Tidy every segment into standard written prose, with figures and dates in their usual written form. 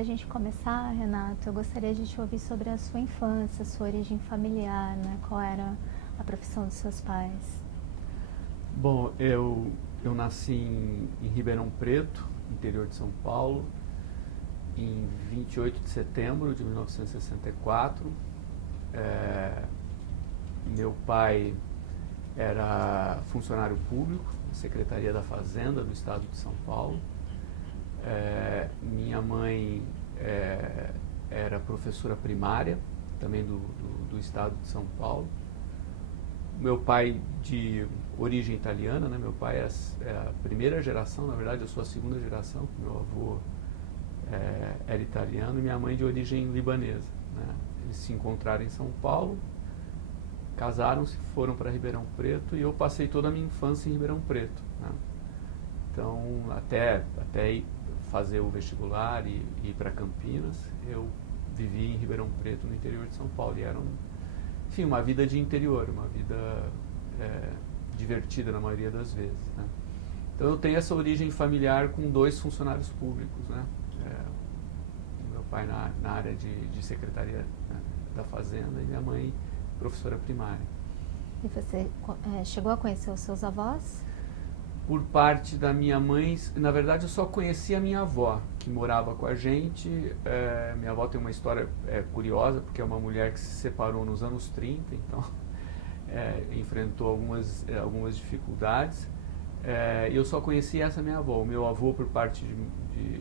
para a gente começar, Renato, eu gostaria de te ouvir sobre a sua infância, sua origem familiar, né? Qual era a profissão dos seus pais? Bom, eu nasci em Ribeirão Preto, interior de São Paulo, em 28 de setembro de 1964. É, Meu pai era funcionário público na Secretaria da Fazenda do Estado de São Paulo. Minha mãe era professora primária, também do Estado de São Paulo. Meu pai de origem italiana, né? Meu pai é a primeira geração, na verdade eu sou a segunda geração, meu avô era italiano e minha mãe de origem libanesa, né? Eles se encontraram em São Paulo, casaram-se, foram para Ribeirão Preto e eu passei toda a minha infância em Ribeirão Preto, né? Então, até ir fazer o vestibular e ir para Campinas, eu vivi em Ribeirão Preto, no interior de São Paulo, e era enfim, uma vida de interior, uma vida divertida na maioria das vezes, né? Então eu tenho essa origem familiar com dois funcionários públicos, né? Meu pai na área de secretaria, né, da Fazenda, e minha mãe professora primária. E você chegou a conhecer os seus avós? Por parte da minha mãe, na verdade eu só conheci a minha avó, que morava com a gente. Minha avó tem uma história curiosa, porque é uma mulher que se separou nos anos 30, então enfrentou algumas dificuldades. E eu só conheci essa minha avó. O meu avô, por parte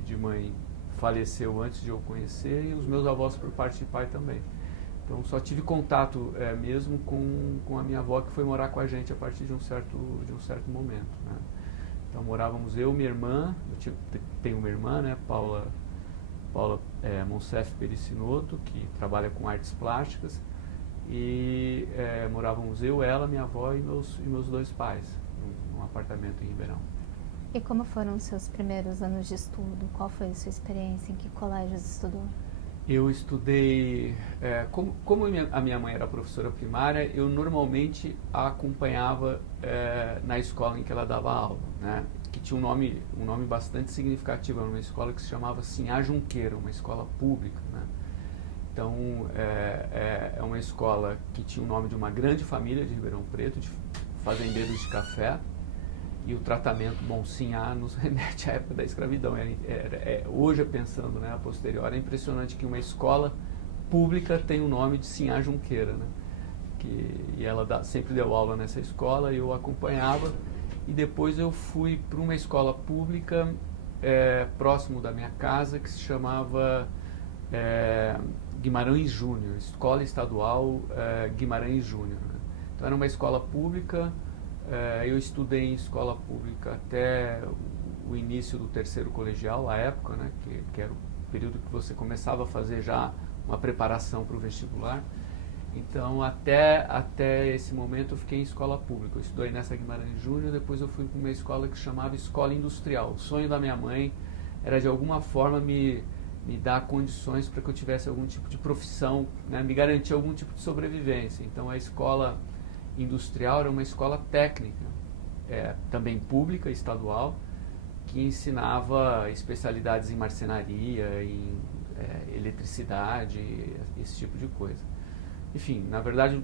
de mãe, faleceu antes de eu conhecer, e os meus avós, por parte de pai, também. Então só tive contato mesmo com a minha avó, que foi morar com a gente a partir de um certo momento, né? Então morávamos eu, minha irmã, tenho uma irmã, né, Paula Monsef Pericinoto, que trabalha com artes plásticas, e morávamos eu, ela, minha avó e meus dois pais, num apartamento em Ribeirão. E como foram os seus primeiros anos de estudo? Qual foi a sua experiência? Em que colégios estudou? Eu estudei, como a minha mãe era professora primária, eu normalmente a acompanhava na escola em que ela dava aula, né? Que tinha um nome bastante significativo, era uma escola que se chamava Sinhá Junqueira, uma escola pública, né? Então, é uma escola que tinha o nome de uma grande família de Ribeirão Preto, de fazendeiros de café. E o tratamento, bom, Sinhá nos remete à época da escravidão. Hoje, pensando, né, a posteriori, é impressionante que uma escola pública tem o nome de Sinhá Junqueira, né? E ela sempre deu aula nessa escola e eu acompanhava. E depois eu fui para uma escola pública próximo da minha casa, que se chamava Guimarães Júnior, Escola Estadual Guimarães Júnior, né? Então era uma escola pública. Eu estudei em escola pública até o início do terceiro colegial, à época, né, que era o período que você começava a fazer já uma preparação para o vestibular. Então, até esse momento eu fiquei em escola pública. Eu estudei nessa Guimarães Júnior, depois eu fui para uma escola que chamava Escola Industrial. O sonho da minha mãe era, de alguma forma, me dar condições para que eu tivesse algum tipo de profissão, né, me garantir algum tipo de sobrevivência. Então, a escola industrial era uma escola técnica, também pública, estadual, que ensinava especialidades em marcenaria, em eletricidade, esse tipo de coisa. Enfim, na verdade,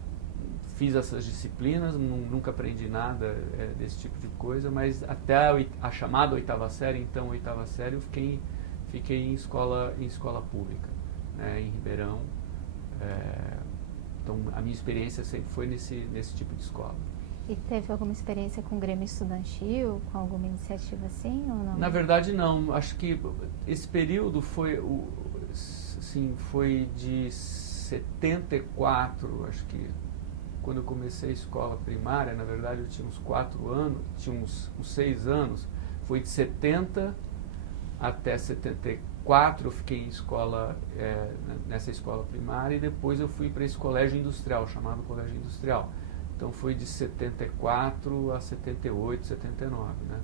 fiz essas disciplinas, nunca aprendi nada desse tipo de coisa, mas até a chamada oitava série, então oitava série, eu fiquei em escola pública, né, em Ribeirão. Então, a minha experiência sempre foi nesse tipo de escola. E teve alguma experiência com Grêmio Estudantil, com alguma iniciativa assim ou não? Na verdade, não. Acho que esse período foi de 74, acho que quando eu comecei a escola primária, na verdade eu tinha uns 4 anos, tinha uns 6 anos, foi de 70 até 74 eu fiquei em escola, nessa escola primária, e depois eu fui para esse colégio industrial, chamado Colégio Industrial. Então foi de 74 a 78, 79, né?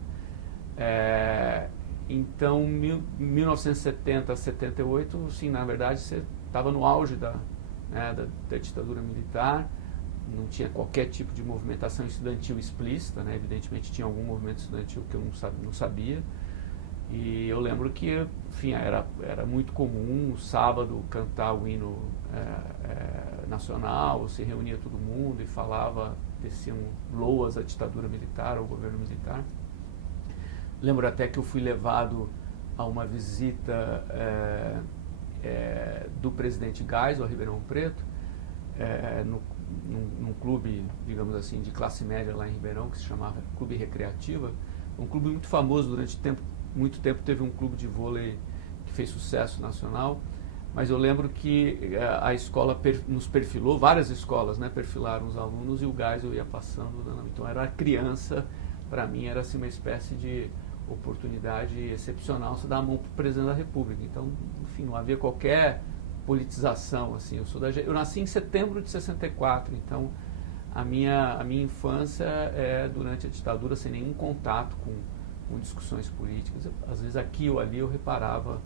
Então, 1970 a 78, sim, na verdade, você estava no auge da ditadura militar, não tinha qualquer tipo de movimentação estudantil explícita, né? Evidentemente tinha algum movimento estudantil que eu não sabia. E eu lembro que, enfim, era muito comum, sábado, cantar o hino nacional, se reunia todo mundo e falava, teciam loas à ditadura militar, ao governo militar. Lembro até que eu fui levado a uma visita do presidente Geisel, a Ribeirão Preto, num clube, digamos assim, de classe média lá em Ribeirão, que se chamava Clube Recreativa. Um clube muito famoso durante muito tempo, teve um clube de vôlei que fez sucesso nacional, mas eu lembro que a escola nos perfilou, várias escolas, né, perfilaram os alunos e o Geisel ia passando, então era criança, para mim era assim uma espécie de oportunidade excepcional se dar a mão para o presidente da República. Então, enfim, não havia qualquer politização, assim. Eu nasci em setembro de 64, então a minha infância durante a ditadura sem nenhum contato com discussões políticas. Às vezes aqui ou ali eu reparava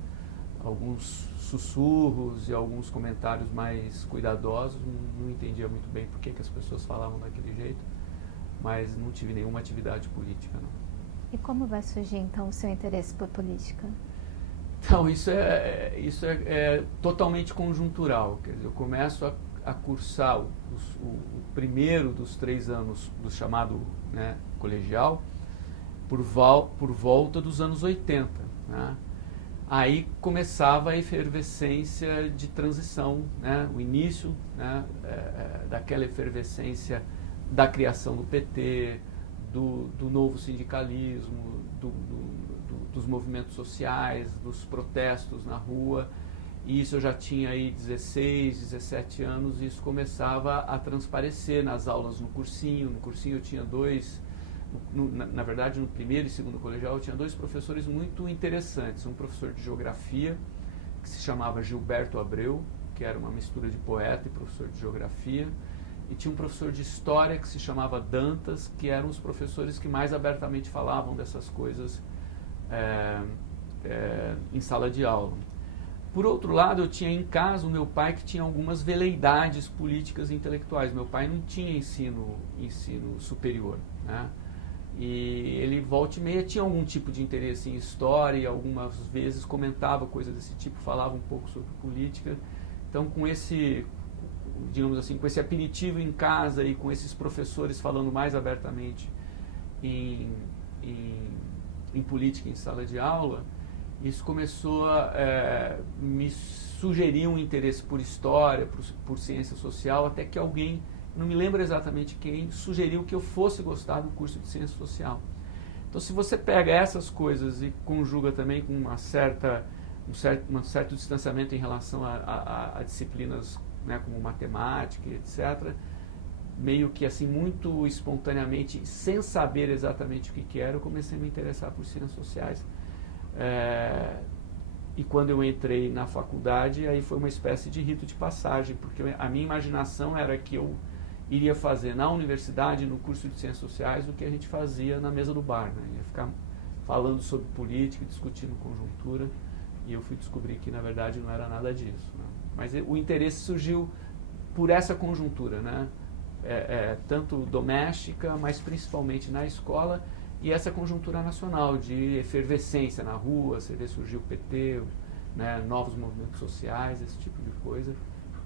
alguns sussurros e alguns comentários mais cuidadosos, não entendia muito bem por que as pessoas falavam daquele jeito, mas não tive nenhuma atividade política, não. E como vai surgir, então, o seu interesse por política? Então, isso é totalmente conjuntural. Quer dizer, eu começo a cursar o primeiro dos 3 anos do chamado, né, colegial por volta dos anos 80. Né? Aí começava a efervescência de transição, né? O início, né, daquela efervescência da criação do PT, do novo sindicalismo, dos movimentos sociais, dos protestos na rua. E isso eu já tinha aí 16, 17 anos e isso começava a transparecer nas aulas no cursinho. No cursinho eu tinha na verdade no primeiro e segundo colegial eu tinha 2 professores muito interessantes. Um professor de geografia que se chamava Gilberto Abreu, que era uma mistura de poeta e professor de geografia. E tinha um professor de história que se chamava Dantas, que eram os professores que mais abertamente falavam dessas coisas em sala de aula. Por outro lado, eu tinha em casa o meu pai que tinha algumas veleidades políticas e intelectuais. Meu pai não tinha ensino superior, né? E ele, volta e meia, tinha algum tipo de interesse em história e algumas vezes comentava coisas desse tipo, falava um pouco sobre política. Então, com esse, digamos assim, com esse aperitivo em casa e com esses professores falando mais abertamente em política em sala de aula, isso começou a me sugerir um interesse por história, por ciência social, até que alguém, não me lembro exatamente quem, sugeriu que eu fosse gostar do curso de ciência social. Então, se você pega essas coisas e conjuga também com um certo distanciamento em relação a disciplinas, né, como matemática, etc., meio que assim, muito espontaneamente, sem saber exatamente o que era, eu comecei a me interessar por ciências sociais. E quando eu entrei na faculdade, aí foi uma espécie de rito de passagem, porque a minha imaginação era que eu iria fazer na universidade, no curso de ciências sociais, o que a gente fazia na mesa do bar, né? Ia ficar falando sobre política, discutindo conjuntura, e eu fui descobrir que na verdade não era nada disso, né? Mas o interesse surgiu por essa conjuntura, né? Tanto doméstica, mas principalmente na escola, e essa conjuntura nacional de efervescência na rua, você vê surgir o PT, né, novos movimentos sociais, esse tipo de coisa,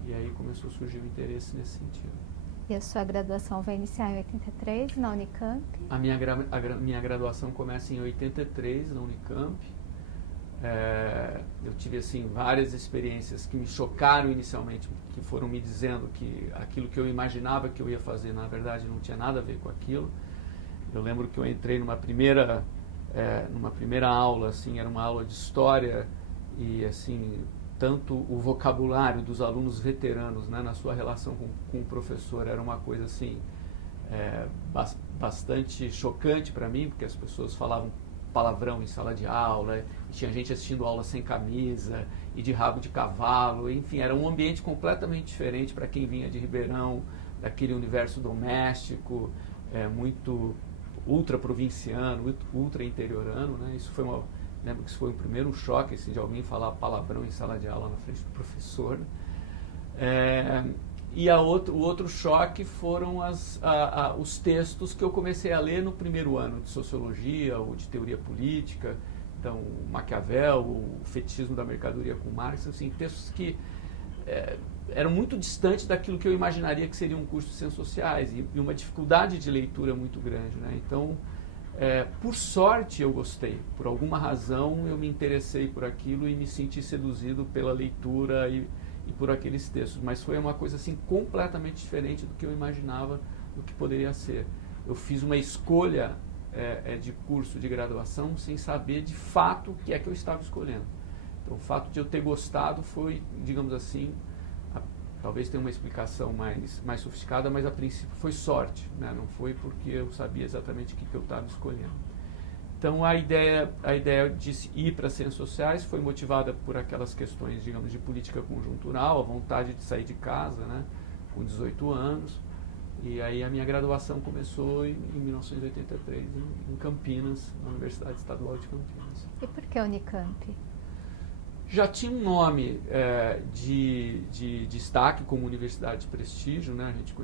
e aí começou a surgir o interesse nesse sentido. E a sua graduação vai iniciar em 83 na Unicamp? A minha graduação começa em 83 na Unicamp. Eu tive assim várias experiências que me chocaram inicialmente, que foram me dizendo que aquilo que eu imaginava que eu ia fazer, na verdade, não tinha nada a ver com aquilo. Eu lembro que eu entrei numa primeira aula, assim, era uma aula de história e assim, tanto o vocabulário dos alunos veteranos, né, na sua relação com o professor era uma coisa assim bastante chocante para mim, porque as pessoas falavam palavrão em sala de aula, e tinha gente assistindo aula sem camisa e de rabo de cavalo, enfim, era um ambiente completamente diferente para quem vinha de Ribeirão, daquele universo doméstico, muito ultra provinciano, ultra interiorano, né? Lembro que isso foi o primeiro choque, assim, de alguém falar palavrão em sala de aula na frente do professor, né? E o outro choque foram os textos que eu comecei a ler no primeiro ano de sociologia ou de teoria política, Então, Maquiavel, o fetichismo da mercadoria com Marx, assim, textos que eram muito distantes daquilo que eu imaginaria que seria um curso de ciências sociais e uma dificuldade de leitura muito grande, né? Então, por sorte eu gostei, por alguma razão eu me interessei por aquilo e me senti seduzido pela leitura e por aqueles textos, mas foi uma coisa assim completamente diferente do que eu imaginava do que poderia ser. Eu fiz uma escolha de curso de graduação sem saber de fato o que é que eu estava escolhendo. Então, o fato de eu ter gostado foi, digamos assim, talvez tenha uma explicação mais sofisticada, mas a princípio foi sorte, né? Não foi porque eu sabia exatamente o que eu estava escolhendo. Então, a ideia de ir para ciências sociais foi motivada por aquelas questões, digamos, de política conjuntural, a vontade de sair de casa, né, com 18 anos. E aí a minha graduação começou em 1983, em Campinas, na Universidade Estadual de Campinas. E por que a Unicamp? Já tinha um nome de destaque como universidade de prestígio, né? A gente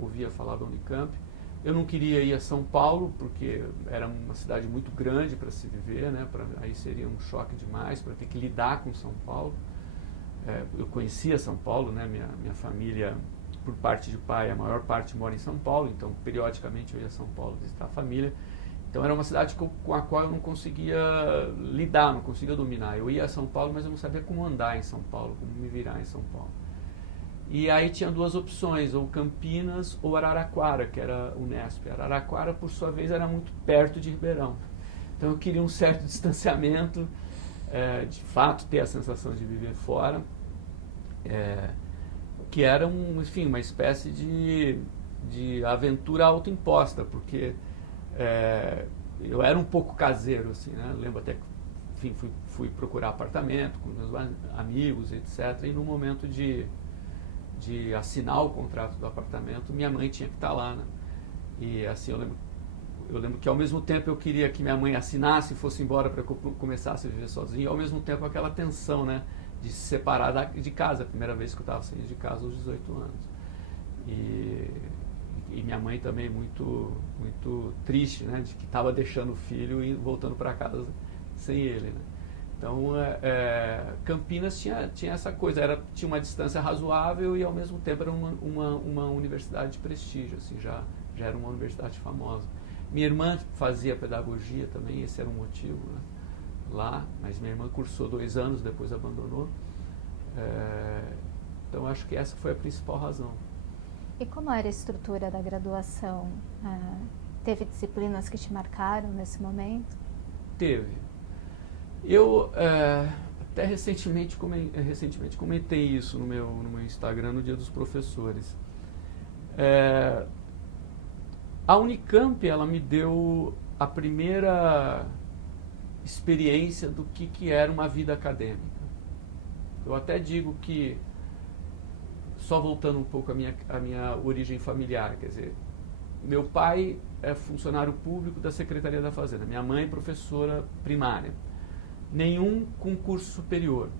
ouvia falar da Unicamp. Eu não queria ir a São Paulo, porque era uma cidade muito grande para se viver, né? Aí seria um choque demais para ter que lidar com São Paulo. Eu conhecia São Paulo, né? Minha família, por parte de pai, a maior parte mora em São Paulo, então periodicamente eu ia a São Paulo visitar a família. Então era uma cidade com a qual eu não conseguia lidar, não conseguia dominar. Eu ia a São Paulo, mas eu não sabia como andar em São Paulo, como me virar em São Paulo. E aí tinha duas opções, ou Campinas ou Araraquara, que era a Unesp. Araraquara, por sua vez, era muito perto de Ribeirão. Então eu queria um certo distanciamento, de fato ter a sensação de viver fora, que era enfim, uma espécie de aventura autoimposta, porque eu era um pouco caseiro, assim, né? Eu lembro até que, enfim, fui procurar apartamento com meus amigos, etc. E no momento de assinar o contrato do apartamento, minha mãe tinha que estar lá, né? E assim, eu lembro que ao mesmo tempo eu queria que minha mãe assinasse e fosse embora para que eu começasse a viver sozinho, e ao mesmo tempo aquela tensão, né, de se separar de casa, a primeira vez que eu estava saindo de casa aos 18 anos. E minha mãe também muito, muito triste, né, de que estava deixando o filho e voltando para casa sem ele, né? Então, Campinas tinha essa coisa, tinha uma distância razoável e ao mesmo tempo era uma universidade de prestígio, assim, já era uma universidade famosa. Minha irmã fazia pedagogia também, esse era um motivo, né, lá, mas minha irmã cursou 2 anos, depois abandonou. Então, acho que essa foi a principal razão. E como era a estrutura da graduação? Teve disciplinas que te marcaram nesse momento? Teve. Eu até recentemente comentei isso no meu Instagram no Dia dos Professores. A Unicamp, ela me deu a primeira experiência do que era uma vida acadêmica. Eu até digo que, só voltando um pouco à minha origem familiar, quer dizer, meu pai é funcionário público da Secretaria da Fazenda, minha mãe professora primária. Nenhum concurso superior.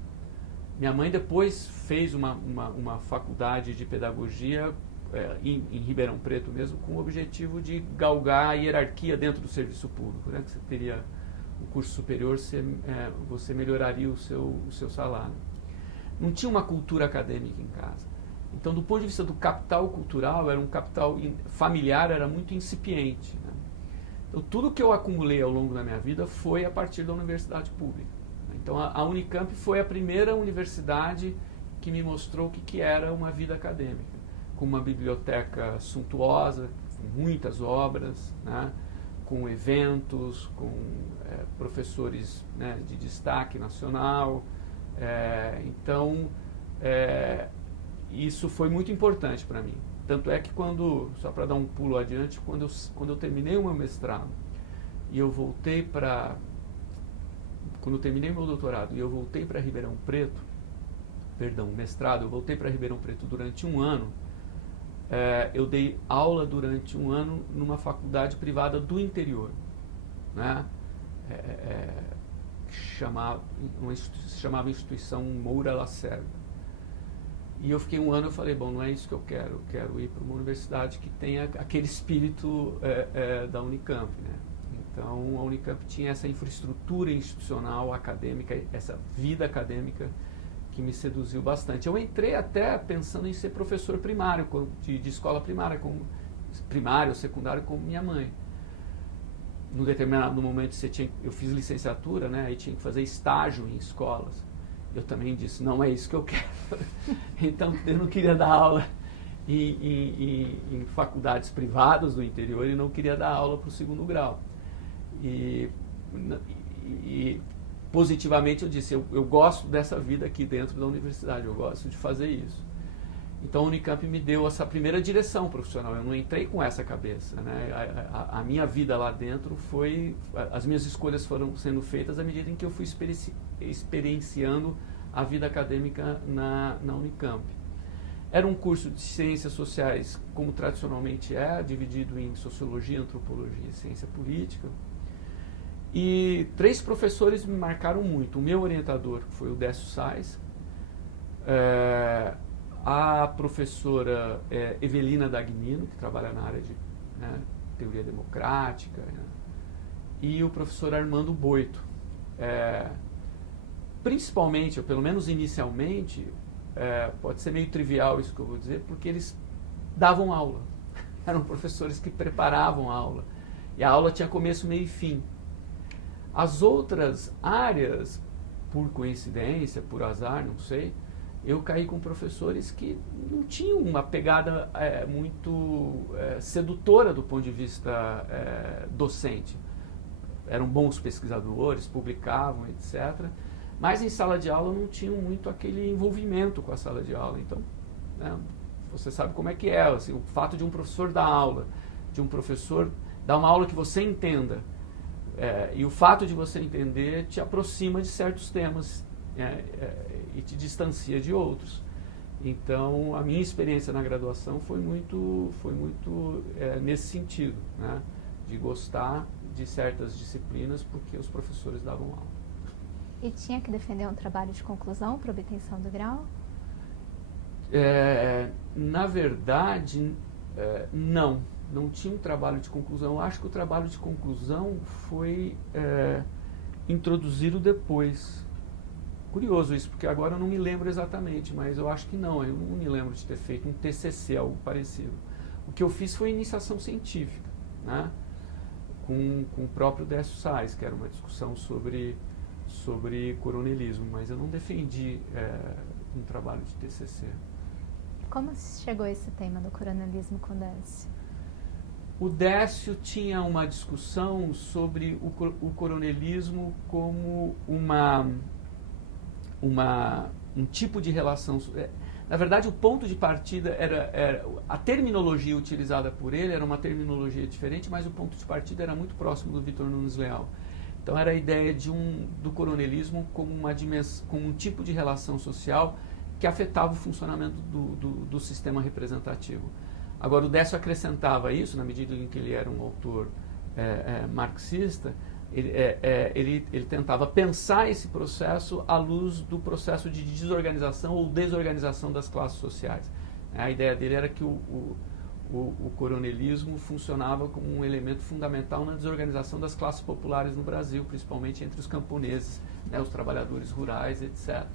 Minha mãe depois fez uma faculdade de pedagogia em Ribeirão Preto mesmo, com o objetivo de galgar a hierarquia dentro do serviço público, né? Que você teria um curso superior, você melhoraria o seu salário. Não tinha uma cultura acadêmica em casa. Então, do ponto de vista do capital cultural, era um capital familiar, era muito incipiente, né? Então, tudo que eu acumulei ao longo da minha vida foi a partir da universidade pública. Então, a Unicamp foi a primeira universidade que me mostrou o que era uma vida acadêmica, com uma biblioteca suntuosa, com muitas obras, né, com eventos, com professores, né, de destaque nacional. Então, isso foi muito importante para mim. Tanto é que só para dar um pulo adiante, quando eu terminei o meu mestrado e eu voltei quando eu terminei meu doutorado e eu voltei para Ribeirão Preto, mestrado, eu voltei para Ribeirão Preto durante 1 ano, eu dei aula durante 1 ano numa faculdade privada do interior, né? Se chamava Instituição Moura Lacerda. E eu fiquei 1 ano, eu falei, bom, não é isso que eu quero ir para uma universidade que tenha aquele espírito da Unicamp, né? Então, a Unicamp tinha essa infraestrutura institucional, acadêmica, essa vida acadêmica que me seduziu bastante. Eu entrei até pensando em ser professor primário, de escola primária, primário ou secundário, como minha mãe. Num determinado momento eu fiz licenciatura, né, aí tinha que fazer estágio em escolas. Eu também disse, não é isso que eu quero. Então, eu não queria dar aula em faculdades privadas do interior e não queria dar aula para o segundo grau. E positivamente eu disse, eu gosto dessa vida aqui dentro da universidade, eu gosto de fazer isso. Então a Unicamp me deu essa primeira direção profissional, eu não entrei com essa cabeça, né? A minha vida lá dentro as minhas escolhas foram sendo feitas à medida em que eu fui experienciando a vida acadêmica na Unicamp. Era um curso de ciências sociais, como tradicionalmente dividido em sociologia, antropologia e ciência política. E 3 professores me marcaram muito. O meu orientador, que foi o Décio Sais, a professora Evelina Dagnino, que trabalha na área de teoria democrática, e o professor Armando Boito. Principalmente, ou pelo menos inicialmente, pode ser meio trivial isso que eu vou dizer, porque eles davam aula. Eram professores que preparavam a aula. E a aula tinha começo, meio e fim. As outras áreas, por coincidência, por azar, não sei, eu caí com professores que não tinham uma pegada muito sedutora do ponto de vista docente. Eram bons pesquisadores, publicavam, etc., mas em sala de aula não tinham muito aquele envolvimento com a sala de aula. Então, você sabe como é que é, assim, o fato de um professor dar aula, de um professor dar uma aula que você entenda, e o fato de você entender te aproxima de certos temas e te distancia de outros. Então, a minha experiência na graduação foi muito nesse sentido, né, de gostar de certas disciplinas porque os professores davam aula. E tinha que defender um trabalho de conclusão para obtenção do grau? Na verdade, não tinha um trabalho de conclusão. Eu acho que o trabalho de conclusão foi introduzido depois. Curioso isso, porque agora eu não me lembro exatamente, mas eu acho que não. Eu não me lembro de ter feito um TCC, algo parecido. O que eu fiz foi iniciação científica, né, com o próprio Décio Sais, que era uma discussão sobre coronelismo, mas eu não defendi um trabalho de TCC. Como chegou esse tema do coronelismo com o Décio? O Décio tinha uma discussão sobre o coronelismo como um tipo de relação. Na verdade, o ponto de partida era a terminologia utilizada por ele era uma terminologia diferente, mas o ponto de partida era muito próximo do Victor Nunes Leal. Então era a ideia do coronelismo como como um tipo de relação social que afetava o funcionamento do sistema representativo. Agora, o Décio acrescentava isso, na medida em que ele era um autor marxista, ele tentava pensar esse processo à luz do processo de desorganização ou desorganização das classes sociais. A ideia dele era que o coronelismo funcionava como um elemento fundamental na desorganização das classes populares no Brasil, principalmente entre os camponeses, os trabalhadores rurais, etc.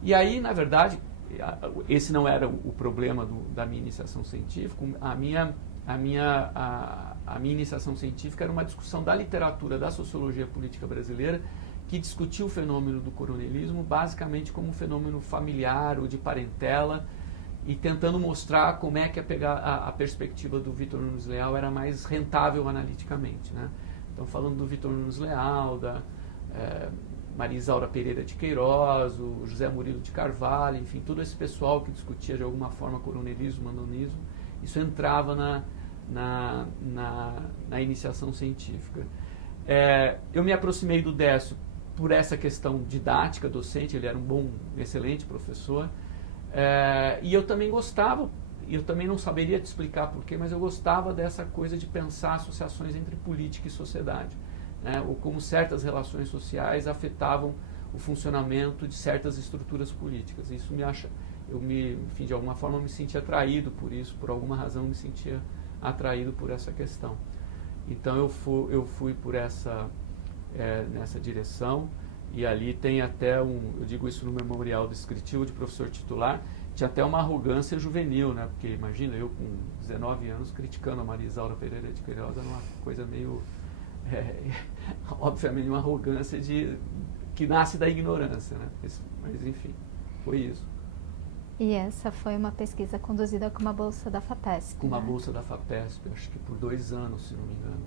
E aí, na verdade, esse não era o problema da minha iniciação científica. A minha iniciação científica era uma discussão da literatura da sociologia política brasileira que discutia o fenômeno do coronelismo basicamente como um fenômeno familiar ou de parentela, e tentando mostrar como é que a perspectiva do Victor Nunes Leal era mais rentável analiticamente, né? Então, falando do Victor Nunes Leal, da Maria Isaura Pereira de Queiroz, o José Murilo de Carvalho, enfim, todo esse pessoal que discutia de alguma forma coronelismo, mandonismo, isso entrava na iniciação científica. Eu me aproximei do Décio por essa questão didática, docente, ele era um excelente professor, e eu também gostava, eu também não saberia te explicar porquê, mas eu gostava dessa coisa de pensar associações entre política e sociedade, né, ou como certas relações sociais afetavam o funcionamento de certas estruturas políticas. Isso enfim, de alguma forma eu me sentia atraído por isso, por alguma razão eu me sentia atraído por essa questão. Então eu fui por nessa direção, e ali tem até eu digo isso no memorial descritivo de professor titular, tinha até uma arrogância juvenil, né? Porque imagina, eu com 19 anos criticando a Maria Isaura Pereira de Queiroz, era uma coisa meio, obviamente uma arrogância que nasce da ignorância, né? Mas enfim, foi isso. E essa foi uma pesquisa conduzida com uma bolsa da FAPESP, Com uma né? bolsa da FAPESP, acho que por 2 anos, se não me engano.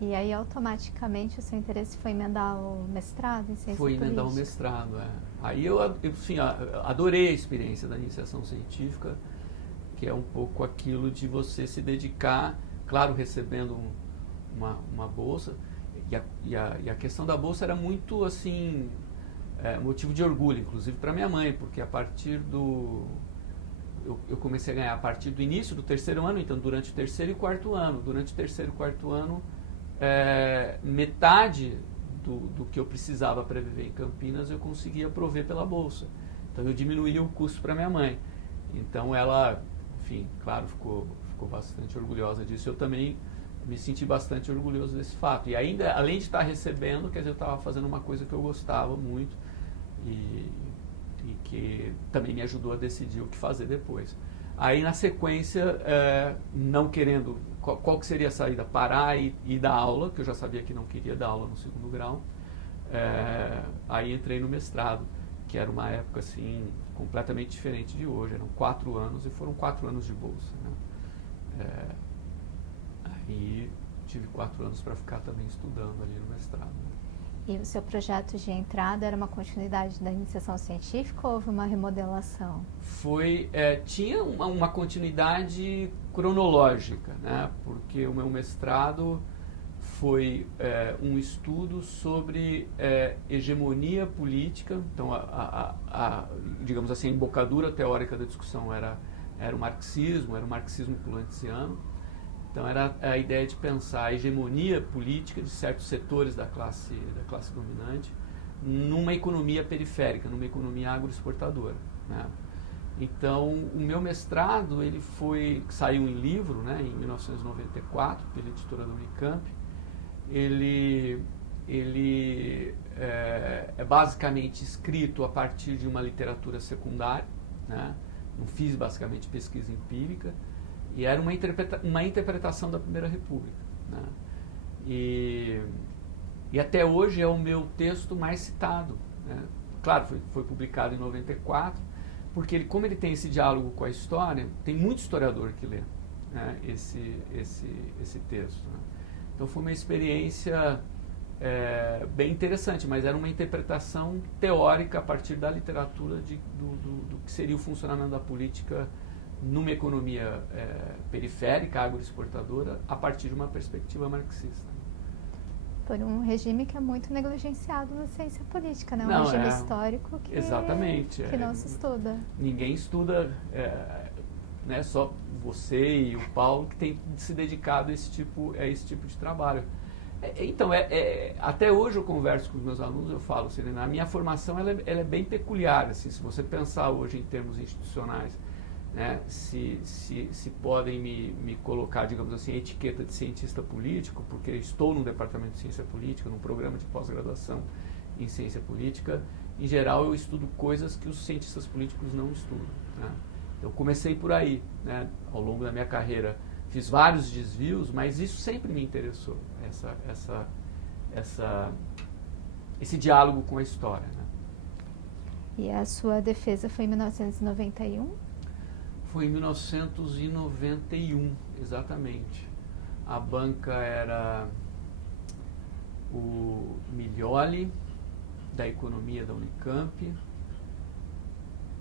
E aí, automaticamente, o seu interesse foi emendar o mestrado em ciência política? Foi emendar o mestrado, é. Aí eu assim, adorei a experiência da iniciação científica, que é um pouco aquilo de você se dedicar, claro, recebendo uma bolsa, e a questão da bolsa era muito, assim, motivo de orgulho, inclusive para minha mãe, porque a partir eu comecei a ganhar a partir do início do 3º ano, então durante o 3º e 4º ano. Durante o 3º e 4º ano, metade do que eu precisava para viver em Campinas eu conseguia prover pela bolsa. Então eu diminuía o custo para minha mãe. Então ela, enfim, claro, ficou bastante orgulhosa disso. Eu também me senti bastante orgulhoso desse fato. E ainda, além de estar recebendo, quer dizer, eu estava fazendo uma coisa que eu gostava muito e que também me ajudou a decidir o que fazer depois. Aí, na sequência, não querendo, qual que seria a saída? Parar e dar aula, que eu já sabia que não queria dar aula no 2º grau. Aí entrei no mestrado, que era uma época, assim, completamente diferente de hoje. Eram 4 anos e foram 4 anos de bolsa, né? Aí tive 4 anos para ficar também estudando ali no mestrado. E o seu projeto de entrada era uma continuidade da iniciação científica ou houve uma remodelação? Tinha uma continuidade cronológica, né? Porque o meu mestrado foi um estudo sobre hegemonia política. Então, digamos assim, a embocadura teórica da discussão era o marxismo pulantiano. Então era a ideia de pensar a hegemonia política de certos setores da classe dominante numa economia periférica, numa economia agroexportadora, né? Então o meu mestrado saiu em livro, né, em 1994 pela editora da Unicamp. Ele é basicamente escrito a partir de uma literatura secundária, né? Não fiz basicamente pesquisa empírica. E era uma interpretação da Primeira República, né? E até hoje é o meu texto mais citado, né? Claro, foi publicado em 94, porque como ele tem esse diálogo com a história, tem muito historiador que lê, né, esse texto, né? Então foi uma experiência bem interessante, mas era uma interpretação teórica a partir da literatura do que seria o funcionamento da política numa economia periférica, agroexportadora, a partir de uma perspectiva marxista. Por um regime que é muito negligenciado na ciência política, né? Um regime histórico que, exatamente, que não se estuda. Ninguém estuda, né, só você e o Paulo que tem se dedicado a esse tipo de trabalho. Então, até hoje eu converso com os meus alunos, eu falo assim, a minha formação ela é bem peculiar, assim, se você pensar hoje em termos institucionais, né, se podem me colocar, digamos assim, a etiqueta de cientista político, porque estou no departamento de ciência política, num programa de pós-graduação em ciência política. Em geral, eu estudo coisas que os cientistas políticos não estudam, né? Então, comecei por aí, né? Ao longo da minha carreira, fiz vários desvios, mas isso sempre me interessou, esse diálogo com a história, né? E a sua defesa foi em 1991? Foi em 1991, exatamente. A banca era o Miglioli, da Economia da Unicamp.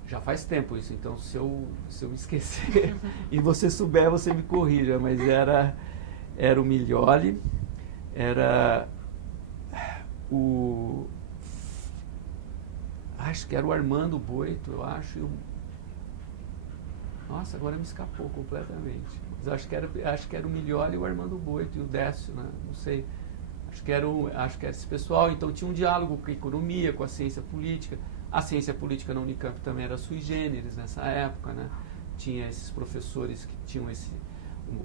Já faz tempo isso, então se eu esquecer e você souber, você me corrija, mas era o Miglioli, era acho que era o Armando Boito, eu acho, nossa, agora me escapou completamente. Mas acho que era o Miglioli e o Armando Boito e o Décio, né? Não sei. Acho que era esse pessoal. Então tinha um diálogo com a economia, com a ciência política. A ciência política na Unicamp também era sui generis nessa época, né? Tinha esses professores que tinham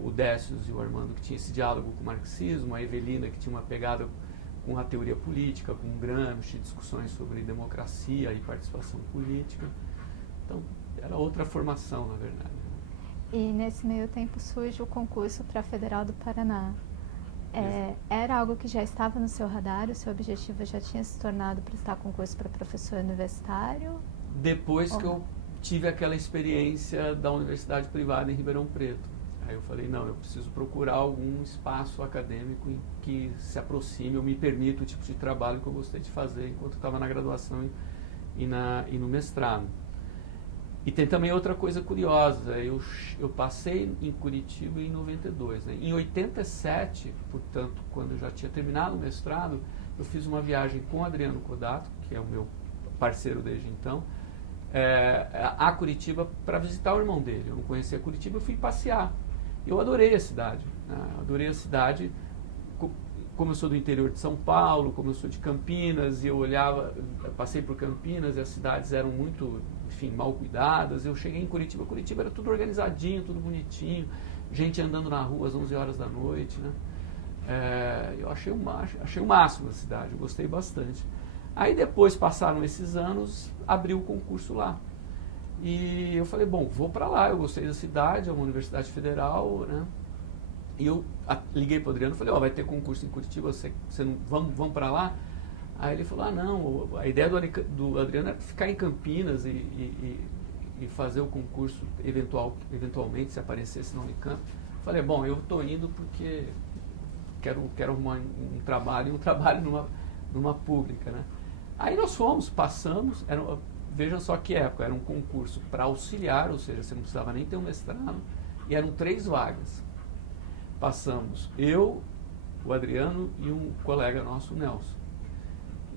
o Décio e o Armando, que tinha esse diálogo com o marxismo, a Evelina, que tinha uma pegada com a teoria política, com Gramsci, discussões sobre democracia e participação política. Então, era outra formação, na verdade. E nesse meio tempo surge o concurso para a Federal do Paraná. Era algo que já estava no seu radar? O seu objetivo já tinha se tornado prestar concurso para professor universitário? Depois que eu tive aquela experiência da universidade privada em Ribeirão Preto. Aí eu falei, não, eu preciso procurar algum espaço acadêmico em que se aproxime ou me permita o tipo de trabalho que eu gostei de fazer enquanto eu estava na graduação e no mestrado. E tem também outra coisa curiosa, eu passei em Curitiba em 92. Né? Em 87, portanto, quando eu já tinha terminado o mestrado, eu fiz uma viagem com o Adriano Codato, que é o meu parceiro desde então, a Curitiba para visitar o irmão dele. Eu não conhecia Curitiba, eu fui passear. Eu adorei a cidade, né? Adorei a cidade, como eu sou do interior de São Paulo, como eu sou de Campinas, e eu passei por Campinas e as cidades eram muito, enfim, mal cuidadas. Eu cheguei em Curitiba era tudo organizadinho, tudo bonitinho, gente andando na rua às 11 horas da noite, né? Eu achei o máximo da cidade, eu gostei bastante. Aí depois, passaram esses anos, abriu o concurso lá. E eu falei, bom, vou para lá, eu gostei da cidade, é uma universidade federal, né? E eu liguei para o Adriano e falei, vai ter concurso em Curitiba, vamos para lá? Aí ele falou, não, a ideia do Adriano era ficar em Campinas e fazer o concurso eventualmente, se aparecesse na Unicamp. Eu falei, bom, eu estou indo porque quero arrumar um trabalho numa pública, né? Aí nós passamos, vejam só que época, era um concurso para auxiliar, ou seja, você não precisava nem ter um mestrado, e eram 3 vagas. Passamos eu, o Adriano e um colega nosso, o Nelson.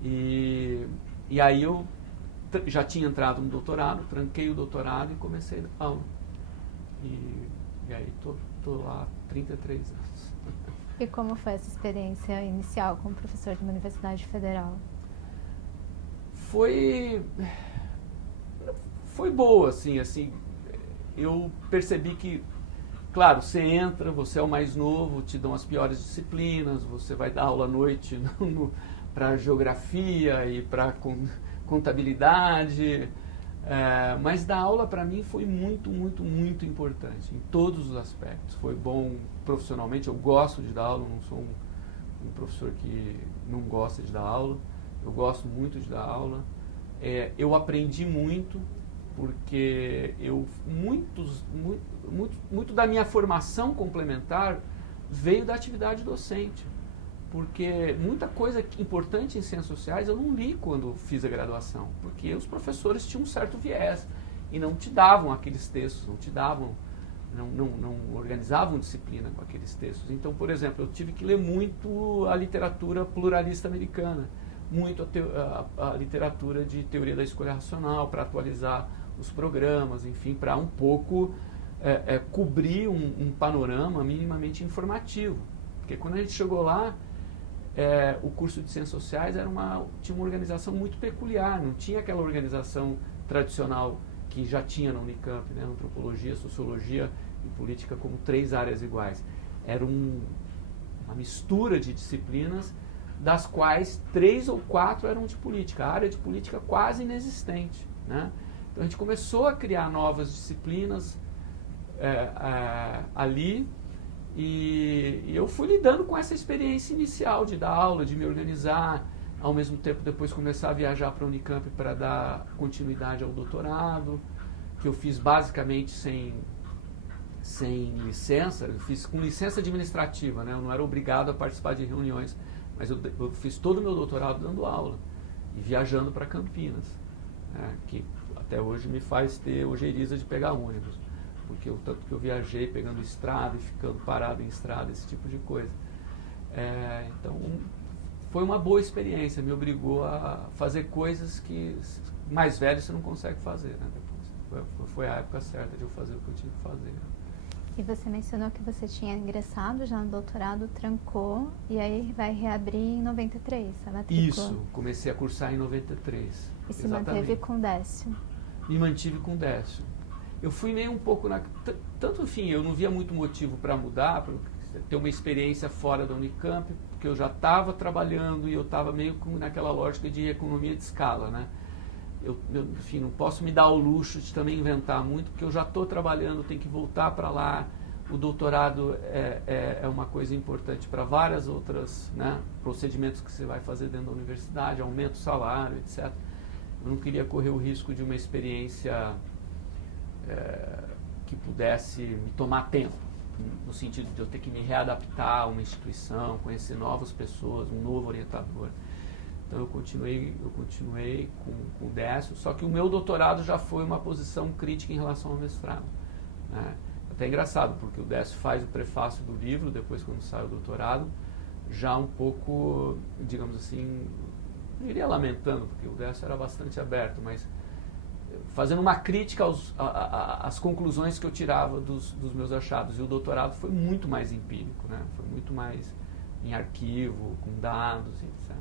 E aí eu já tinha entrado no doutorado, tranquei o doutorado e comecei a dar aula. E aí estou lá há 33 anos. E como foi essa experiência inicial como professor de uma universidade federal? Foi boa, assim, eu percebi que, claro, você entra, você é o mais novo, te dão as piores disciplinas, você vai dar aula à noite para geografia e para contabilidade, mas dar aula para mim foi muito, muito, muito importante, em todos os aspectos. Foi bom profissionalmente, eu gosto de dar aula, não sou um professor que não gosta de dar aula, eu gosto muito de dar aula. Eu aprendi muito, porque muito da minha formação complementar veio da atividade docente. Porque muita coisa importante em ciências sociais eu não li quando fiz a graduação, porque os professores tinham um certo viés e não te davam aqueles textos, não organizavam disciplina com aqueles textos. Então, por exemplo, eu tive que ler muito a literatura pluralista americana, muito a literatura de teoria da escolha racional, para atualizar os programas, enfim, para um pouco cobrir um panorama minimamente informativo. Porque quando a gente chegou lá, o curso de Ciências Sociais tinha uma organização muito peculiar, não tinha aquela organização tradicional que já tinha na Unicamp, né? Antropologia, Sociologia e Política como 3 áreas iguais. Era uma mistura de disciplinas, das quais 3 ou 4 eram de política, a área de política quase inexistente, né? Então a gente começou a criar novas disciplinas ali, e eu fui lidando com essa experiência inicial de dar aula, de me organizar, ao mesmo tempo depois começar a viajar para a Unicamp para dar continuidade ao doutorado, que eu fiz basicamente sem licença, eu fiz com licença administrativa, né? Eu não era obrigado a participar de reuniões, mas eu fiz todo o meu doutorado dando aula e viajando para Campinas, que até hoje me faz ter ojeriza de pegar ônibus, porque o tanto que eu viajei pegando estrada e ficando parado em estrada, esse tipo de coisa. Então, foi uma boa experiência, me obrigou a fazer coisas que mais velho você não consegue fazer, né? Depois. Foi a época certa de eu fazer o que eu tinha que fazer. E você mencionou que você tinha ingressado já no doutorado, trancou, e aí vai reabrir em 93, a matrícula. Isso, comecei a cursar em 93. E se manteve com o Décio. Me mantive com o Décio. eu fui meio um pouco tanto, enfim, eu não via muito motivo para mudar, para ter uma experiência fora da Unicamp, porque eu já estava trabalhando e eu estava meio naquela lógica de economia de escala, né? Enfim, não posso me dar o luxo de também inventar muito, porque eu já estou trabalhando, tenho que voltar para lá. O doutorado é uma coisa importante para várias outras, né, procedimentos que você vai fazer dentro da universidade, aumento o salário, etc. Eu não queria correr o risco de uma experiência que pudesse me tomar tempo, no sentido de eu ter que me readaptar a uma instituição, conhecer novas pessoas, um novo orientador. Então eu continuei com o Décio, só que o meu doutorado já foi uma posição crítica em relação ao mestrado, né? Até engraçado, porque o Décio faz o prefácio do livro, depois quando sai o doutorado, já um pouco, digamos assim, não iria lamentando, porque o Décio era bastante aberto, mas fazendo uma crítica às conclusões que eu tirava dos meus achados. E o doutorado foi muito mais empírico, né? Foi muito mais em arquivo, com dados, etc.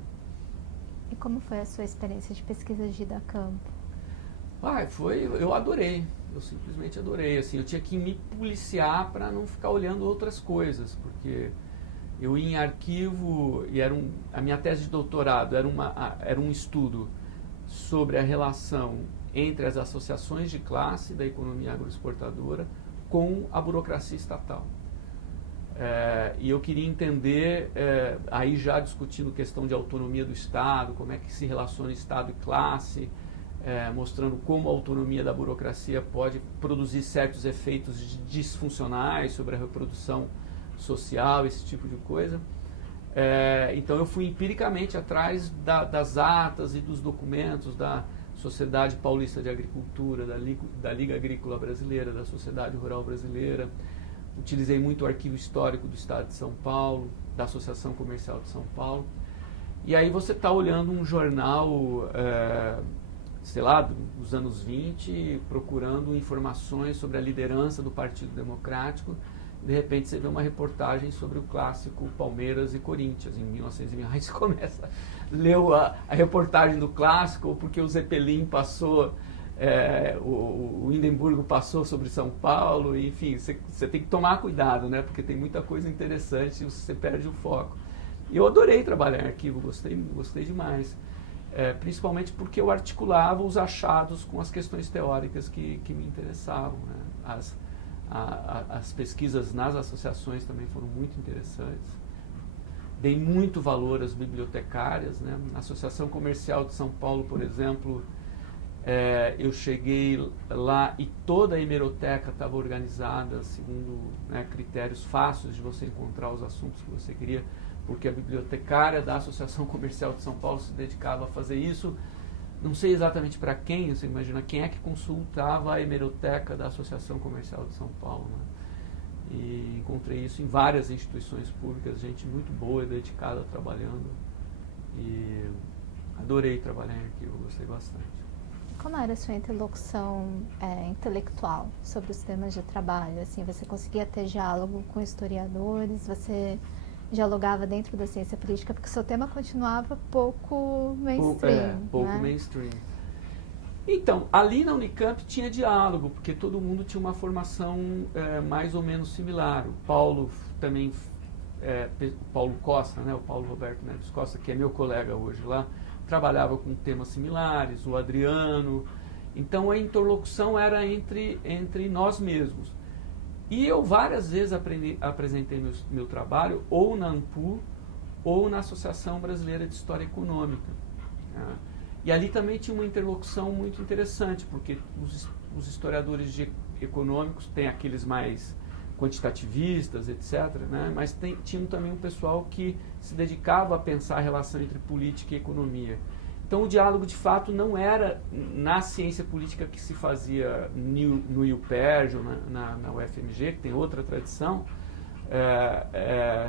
E como foi a sua experiência de pesquisa de ir a campo? Eu adorei, eu simplesmente adorei. Assim, eu tinha que me policiar para não ficar olhando outras coisas, porque eu ia em arquivo e a minha tese de doutorado era um estudo sobre a relação entre as associações de classe da economia agroexportadora com a burocracia estatal. E eu queria entender, aí já discutindo questão de autonomia do Estado, como é que se relaciona Estado e classe, mostrando como a autonomia da burocracia pode produzir certos efeitos disfuncionais sobre a reprodução social, esse tipo de coisa. Então eu fui empiricamente atrás das atas e dos documentos da Sociedade Paulista de Agricultura, da Liga Agrícola Brasileira, da Sociedade Rural Brasileira. Utilizei muito o arquivo histórico do Estado de São Paulo, da Associação Comercial de São Paulo. E aí você está olhando um jornal, sei lá, dos anos 20, procurando informações sobre a liderança do Partido Democrático. De repente você vê uma reportagem sobre o clássico Palmeiras e Corinthians, em 1900. Aí você começa, leu a reportagem do clássico, ou porque o Zeppelin passou, o Hindenburgo passou sobre São Paulo, enfim, você tem que tomar cuidado, né? Porque tem muita coisa interessante e você perde o foco. E eu adorei trabalhar em arquivo, gostei demais. Principalmente porque eu articulava os achados com as questões teóricas que me interessavam, né? As pesquisas nas associações também foram muito interessantes. Dei muito valor às bibliotecárias, né? Na Associação Comercial de São Paulo, por exemplo, eu cheguei lá e toda a hemeroteca estava organizada segundo, né, critérios fáceis de você encontrar os assuntos que você queria, porque a bibliotecária da Associação Comercial de São Paulo se dedicava a fazer isso. Não sei exatamente para quem, você imagina quem é que consultava a hemeroteca da Associação Comercial de São Paulo, né? E encontrei isso em várias instituições públicas, gente muito boa e dedicada trabalhando. E adorei trabalhar em arquivo, gostei bastante. Como era a sua interlocução intelectual sobre os temas de trabalho? Assim, você conseguia ter diálogo com historiadores? Você dialogava dentro da ciência política? Porque o seu tema continuava pouco mainstream. Pouco né? mainstream. Então, ali na Unicamp tinha diálogo, porque todo mundo tinha uma formação mais ou menos similar. O Paulo também, Paulo Costa, né, o Paulo Roberto Neves Costa, que é meu colega hoje lá, trabalhava com temas similares, o Adriano. Então a interlocução era entre nós mesmos. E eu várias vezes apresentei meu trabalho ou na ANPU ou na Associação Brasileira de História Econômica, né? E ali também tinha uma interlocução muito interessante, porque os historiadores econômicos têm aqueles mais quantitativistas, etc., né? Mas tinha também um pessoal que se dedicava a pensar a relação entre política e economia. Então o diálogo de fato não era na ciência política que se fazia no UPERJ, na UFMG, que tem outra tradição.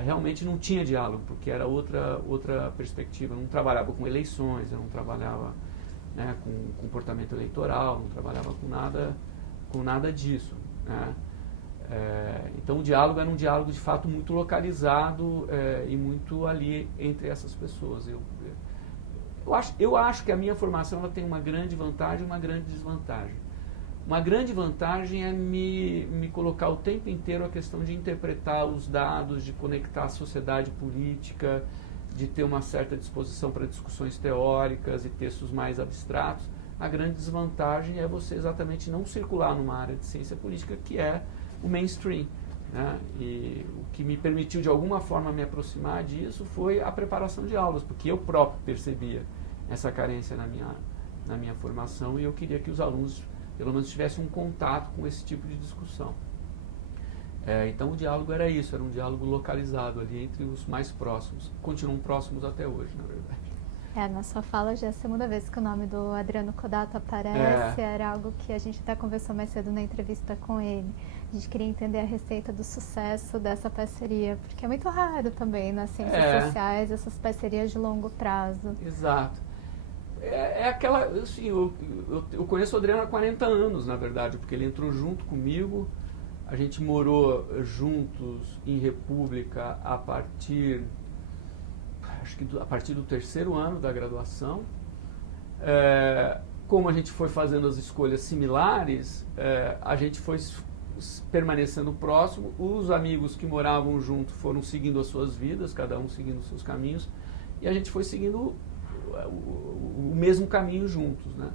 Realmente não tinha diálogo, porque era outra perspectiva. Eu não trabalhava com eleições, eu não trabalhava, né, com comportamento eleitoral, não trabalhava com nada disso, né? Então o diálogo era um diálogo de fato muito localizado e muito ali entre essas pessoas. Eu acho que a minha formação ela tem uma grande vantagem e uma grande desvantagem. Uma grande vantagem é me colocar o tempo inteiro a questão de interpretar os dados, de conectar a sociedade política, de ter uma certa disposição para discussões teóricas e textos mais abstratos. A grande desvantagem é você exatamente não circular numa área de ciência política que é o mainstream, né? E o que me permitiu de alguma forma me aproximar disso foi a preparação de aulas, porque eu próprio percebia essa carência na minha formação e eu queria que os alunos pelo menos tivessem um contato com esse tipo de discussão. Então o diálogo era isso, era um diálogo localizado ali entre os mais próximos. Continuam próximos até hoje, na verdade. Na sua fala já é a segunda vez que o nome do Adriano Codato aparece, era algo que a gente até conversou mais cedo na entrevista com ele. A gente queria entender a receita do sucesso dessa parceria, porque é muito raro também nas ciências sociais essas parcerias de longo prazo. Exato. Aquela, assim, eu conheço o Adriano há 40 anos, na verdade, porque ele entrou junto comigo, a gente morou juntos em República a partir do terceiro ano da graduação. Como a gente foi fazendo as escolhas similares, a gente foi permanecendo próximo, os amigos que moravam junto foram seguindo as suas vidas, cada um seguindo os seus caminhos, e a gente foi seguindo o mesmo caminho juntos, né?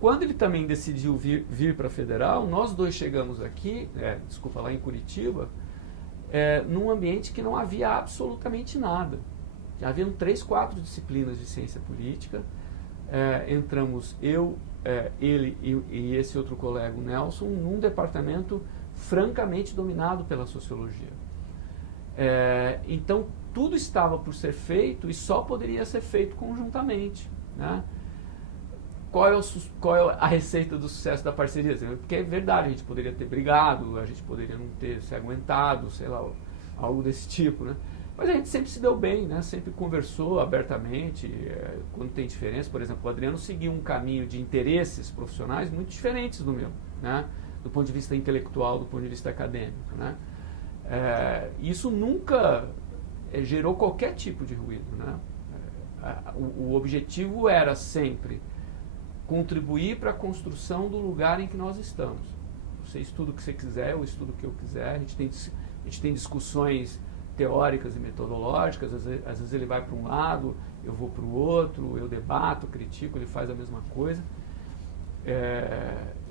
Quando ele também decidiu vir para a Federal, nós dois chegamos aqui, lá em Curitiba, num ambiente que não havia absolutamente nada. Já haviam 3, 4 disciplinas de ciência política. Entramos ele e esse outro colega, o Nelson, num departamento francamente dominado pela sociologia. Então, tudo estava por ser feito e só poderia ser feito conjuntamente, né? Qual é a receita do sucesso da parceria? Porque é verdade, a gente poderia ter brigado, a gente poderia não ter se aguentado, sei lá, algo desse tipo, né? Mas a gente sempre se deu bem, né? Sempre conversou abertamente, quando tem diferença. Por exemplo, o Adriano seguiu um caminho de interesses profissionais muito diferentes do meu, né? Do ponto de vista intelectual, do ponto de vista acadêmico, né? Isso nunca gerou qualquer tipo de ruído, né? O objetivo era sempre contribuir para a construção do lugar em que nós estamos. Você estuda o que você quiser, eu estudo o que eu quiser, a gente tem discussões teóricas e metodológicas, às vezes ele vai para um lado, eu vou para o outro, eu debato, critico, ele faz a mesma coisa.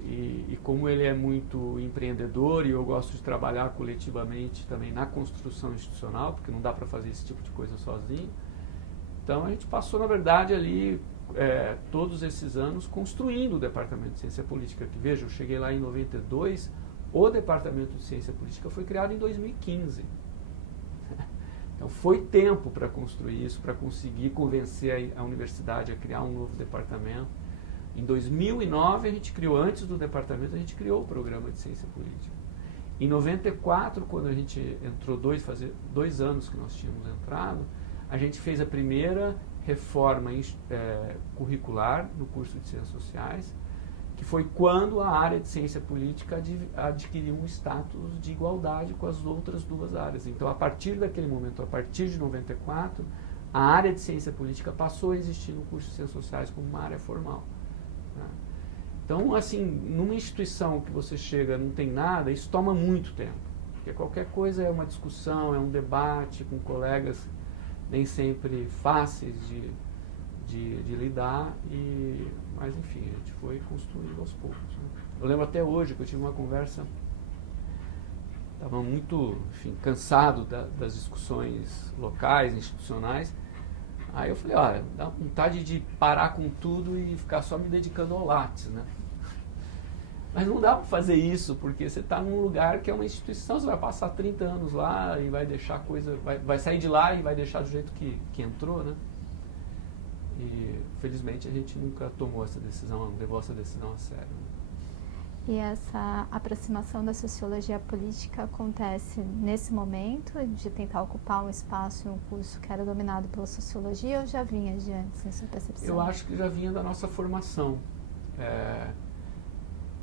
E como ele é muito empreendedor e eu gosto de trabalhar coletivamente também na construção institucional, porque não dá para fazer esse tipo de coisa sozinho, então a gente passou, na verdade, ali todos esses anos construindo o Departamento de Ciência Política. Que, veja, eu cheguei lá em 92, o Departamento de Ciência Política foi criado em 2015. Então foi tempo para construir isso, para conseguir convencer a universidade a criar um novo departamento. Em 2009 a gente criou, antes do departamento, a gente criou o programa de ciência política. Em 94, quando a gente entrou, fazia 2 anos que nós tínhamos entrado, a gente fez a primeira reforma curricular no curso de Ciências Sociais, que foi quando a área de ciência política adquiriu um status de igualdade com as outras 2 áreas. Então, a partir daquele momento, a partir de 94, a área de ciência política passou a existir no curso de Ciências Sociais como uma área formal, né? Então, assim, numa instituição que você chega não tem nada, isso toma muito tempo. Porque qualquer coisa é uma discussão, é um debate com colegas nem sempre fáceis de lidar, mas enfim, a gente foi construindo aos poucos, né? Eu lembro até hoje que eu tive uma conversa, estava muito, enfim, cansado das discussões locais, institucionais. Aí eu falei, olha, dá vontade de parar com tudo e ficar só me dedicando ao Lattes, né? Mas não dá para fazer isso, porque você está num lugar que é uma instituição, você vai passar 30 anos lá e vai deixar coisa, vai sair de lá e vai deixar do jeito que entrou, né? E felizmente a gente nunca tomou essa decisão, levou essa decisão a sério, né? E essa aproximação da sociologia política acontece nesse momento de tentar ocupar um espaço em um curso que era dominado pela sociologia, ou já vinha de antes, na sua percepção? Eu acho que já vinha da nossa formação.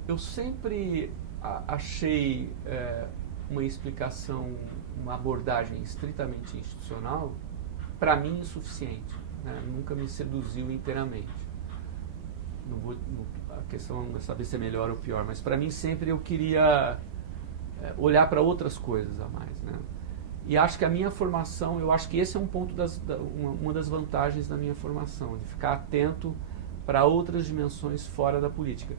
Eu sempre achei uma explicação, uma abordagem estritamente institucional, para mim, insuficiente, né? Nunca me seduziu inteiramente. a questão não é saber se é melhor ou pior, mas para mim sempre eu queria olhar para outras coisas a mais, né? E acho que a minha formação, eu acho que esse é um ponto uma das vantagens da minha formação, de ficar atento para outras dimensões fora da política.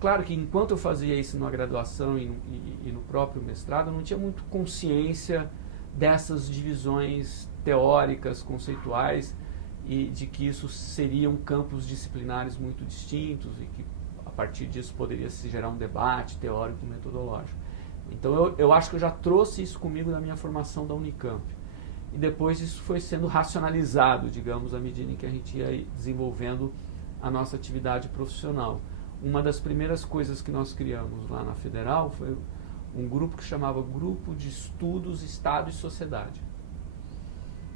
Claro que enquanto eu fazia isso na graduação e no próprio mestrado, eu não tinha muito consciência dessas divisões teóricas, conceituais, e de que isso seriam campos disciplinares muito distintos e que a partir disso poderia se gerar um debate teórico e metodológico. Então eu acho que eu já trouxe isso comigo na minha formação da Unicamp. E depois isso foi sendo racionalizado, digamos, à medida em que a gente ia desenvolvendo a nossa atividade profissional. Uma das primeiras coisas que nós criamos lá na Federal foi um grupo que chamava Grupo de Estudos Estado e Sociedade,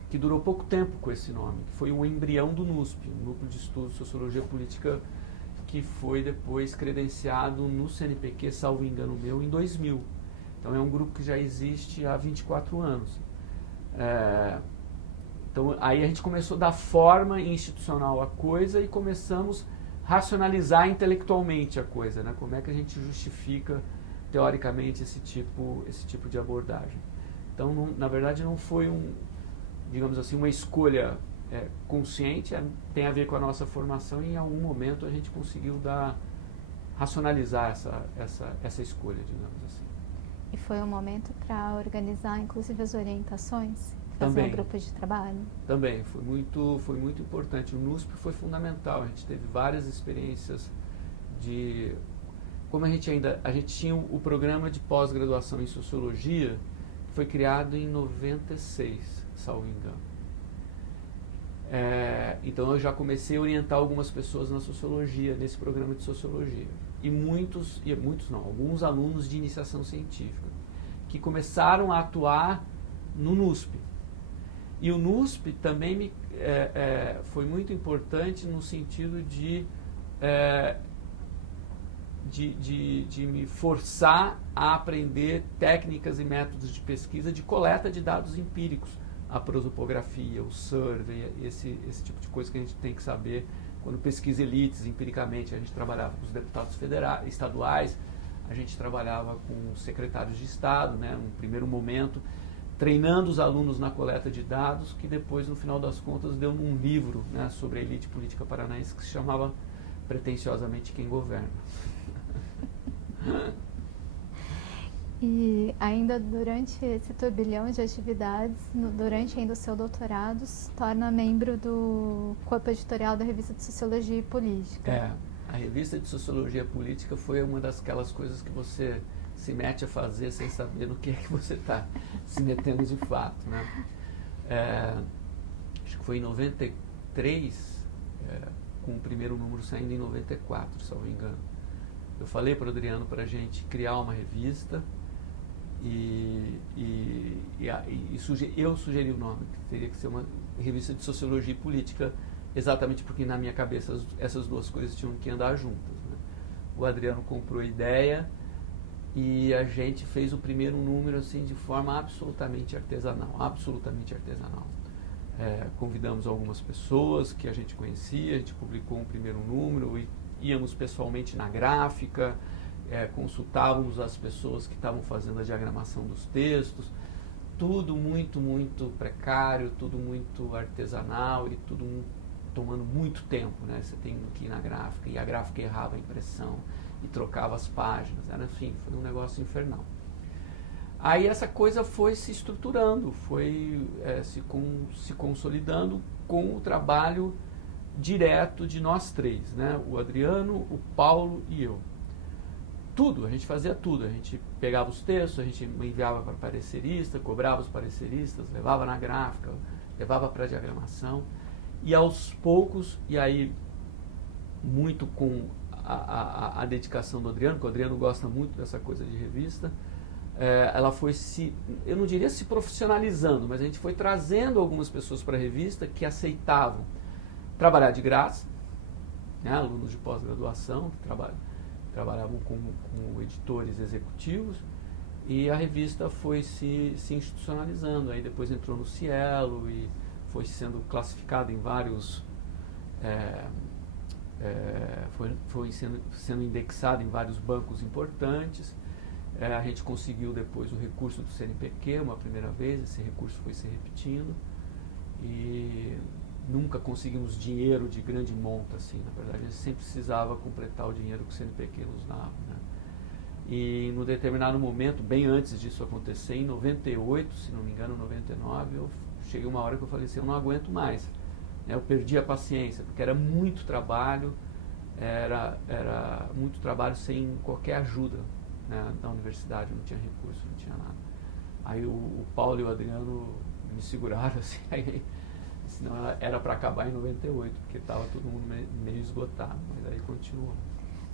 que durou pouco tempo com esse nome, que foi o embrião do NUSP, um Núcleo de Estudos Sociologia Política, que foi depois credenciado no CNPq, salvo engano meu, em 2000. Então é um grupo que já existe há 24 anos. Então aí a gente começou a dar forma institucional à coisa e começamos a racionalizar intelectualmente a coisa, né? Como é que a gente justifica teoricamente esse tipo de abordagem. Então, na verdade, não foi digamos assim, uma escolha consciente, tem a ver com a nossa formação e em algum momento a gente conseguiu racionalizar essa escolha, digamos assim. E foi um momento para organizar, inclusive, as orientações? Fazer Também. um grupo de trabalho? Também, foi muito importante. O NUSP foi fundamental, a gente teve várias experiências como a gente tinha o programa de pós-graduação em Sociologia, que foi criado em 96, salvo engano. Então eu já comecei a orientar algumas pessoas na Sociologia, nesse programa de Sociologia. E alguns alunos de iniciação científica, que começaram a atuar no NUSP. E o NUSP também foi muito importante no sentido de me forçar a aprender técnicas e métodos de pesquisa de coleta de dados empíricos, a prosopografia, o survey, esse tipo de coisa que a gente tem que saber quando pesquisa elites empiricamente. A gente trabalhava com os deputados estaduais, a gente trabalhava com os secretários de Estado, né, no primeiro momento, treinando os alunos na coleta de dados, que depois, no final das contas, deu num livro, né, sobre a elite política paranaense que se chamava pretensiosamente Quem Governa. E ainda durante esse turbilhão de atividades, durante ainda o seu doutorado, se torna membro do corpo editorial da Revista de Sociologia e Política. A Revista de Sociologia Política foi uma daquelas coisas que você se mete a fazer sem saber no que é que você está se metendo de fato, né? Acho que foi em 93, com o primeiro número saindo em 94, se não me engano. Eu falei para o Adriano para a gente criar uma revista eu sugeri o nome, que teria que ser uma revista de Sociologia e Política, exatamente porque na minha cabeça essas duas coisas tinham que andar juntas, né? O Adriano comprou a ideia e a gente fez o primeiro número assim de forma absolutamente artesanal. Convidamos algumas pessoas que a gente conhecia, a gente publicou um primeiro número e íamos pessoalmente na gráfica, consultávamos as pessoas que estavam fazendo a diagramação dos textos, tudo muito, muito precário, tudo muito artesanal e tudo tomando muito tempo, né? Você tem que ir na gráfica e a gráfica errava a impressão e trocava as páginas, enfim, foi um negócio infernal. Aí essa coisa foi se estruturando, foi se consolidando com o trabalho direto de nós três, né? O Adriano, o Paulo e eu. A gente fazia tudo, a gente pegava os textos, a gente enviava para parecerista, cobrava os pareceristas, levava na gráfica, levava para a diagramação, e aos poucos, e aí muito com a dedicação do Adriano, porque o Adriano gosta muito dessa coisa de revista, ela foi eu não diria se profissionalizando, mas a gente foi trazendo algumas pessoas para a revista que aceitavam trabalhar de graça, né, alunos de pós-graduação que trabalhavam como editores executivos, e a revista foi se institucionalizando. Aí depois entrou no Cielo e foi sendo classificada em vários foi sendo indexado em vários bancos importantes. A gente conseguiu depois o recurso do CNPq uma primeira vez, esse recurso foi se repetindo e nunca conseguimos dinheiro de grande monta, assim, na verdade a gente sempre precisava completar o dinheiro que o CNPq nos dava, né? E no determinado momento, bem antes disso acontecer, em 98, se não me engano, 99, eu cheguei uma hora que eu falei assim, eu não aguento mais, né? Eu perdi a paciência, porque era muito trabalho, era muito trabalho sem qualquer ajuda, né, da universidade, não tinha recurso, não tinha nada. Aí o Paulo e o Adriano me seguraram assim, aí, senão era para acabar em 98, porque estava todo mundo meio esgotado, mas aí continuou.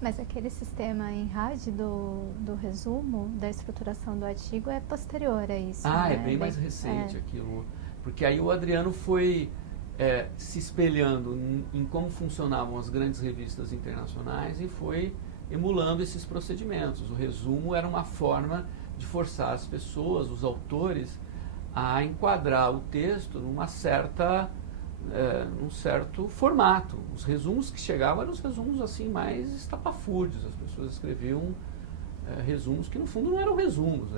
Mas aquele sistema em RAD do resumo, da estruturação do artigo, é posterior a isso, né? É bem mais recente aquilo, porque aí o Adriano foi se espelhando em como funcionavam as grandes revistas internacionais e foi emulando esses procedimentos. O resumo era uma forma de forçar as pessoas, os autores, a enquadrar o texto num certo formato. Os resumos que chegavam eram os resumos assim mais estapafúrdios. As pessoas escreviam resumos que no fundo não eram resumos.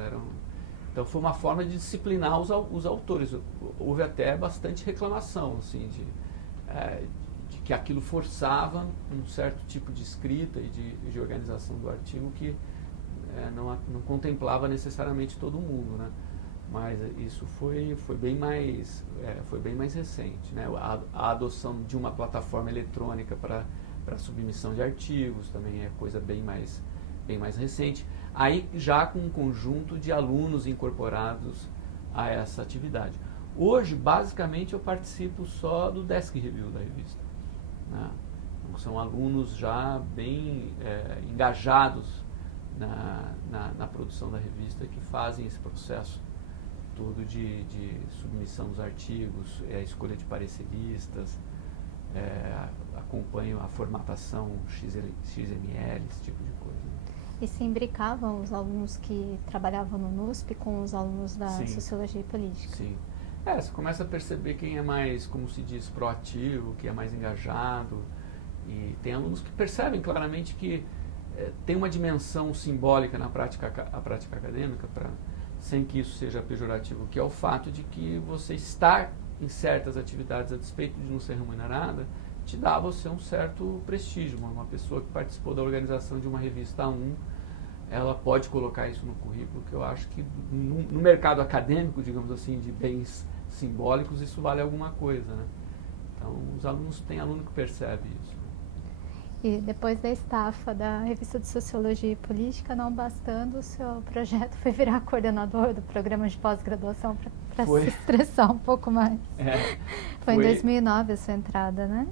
Então foi uma forma de disciplinar os autores. Houve até bastante reclamação assim, de que aquilo forçava um certo tipo de escrita e de organização do artigo que não contemplava necessariamente todo mundo, né? Mas isso foi bem mais recente, né? A adoção de uma plataforma eletrônica para submissão de artigos também é coisa bem mais recente. Aí já com um conjunto de alunos incorporados a essa atividade. Hoje, basicamente, eu participo só do desk review da revista, né? Então, são alunos já bem engajados na produção da revista que fazem esse processo todo de submissão dos artigos, a escolha de pareceristas, acompanham a formatação XML, esse tipo de coisa. E se imbricavam os alunos que trabalhavam no NUSP com os alunos da Sociologia e Política? Sim. Você começa a perceber quem é mais, como se diz, proativo, quem é mais engajado. E tem alunos que percebem claramente que tem uma dimensão simbólica na prática acadêmica, sem que isso seja pejorativo, que é o fato de que você estar em certas atividades a despeito de não ser remunerada, te dá a você um certo prestígio. Uma pessoa que participou da organização de uma revista A1, ela pode colocar isso no currículo, que eu acho que no mercado acadêmico, digamos assim, de bens simbólicos, isso vale alguma coisa, né? Então, os alunos, tem aluno que percebe isso. E depois da estafa da revista de Sociologia e Política, não bastando, o seu projeto foi virar coordenador do programa de pós-graduação para se estressar um pouco mais. Foi em 2009 a sua entrada, né?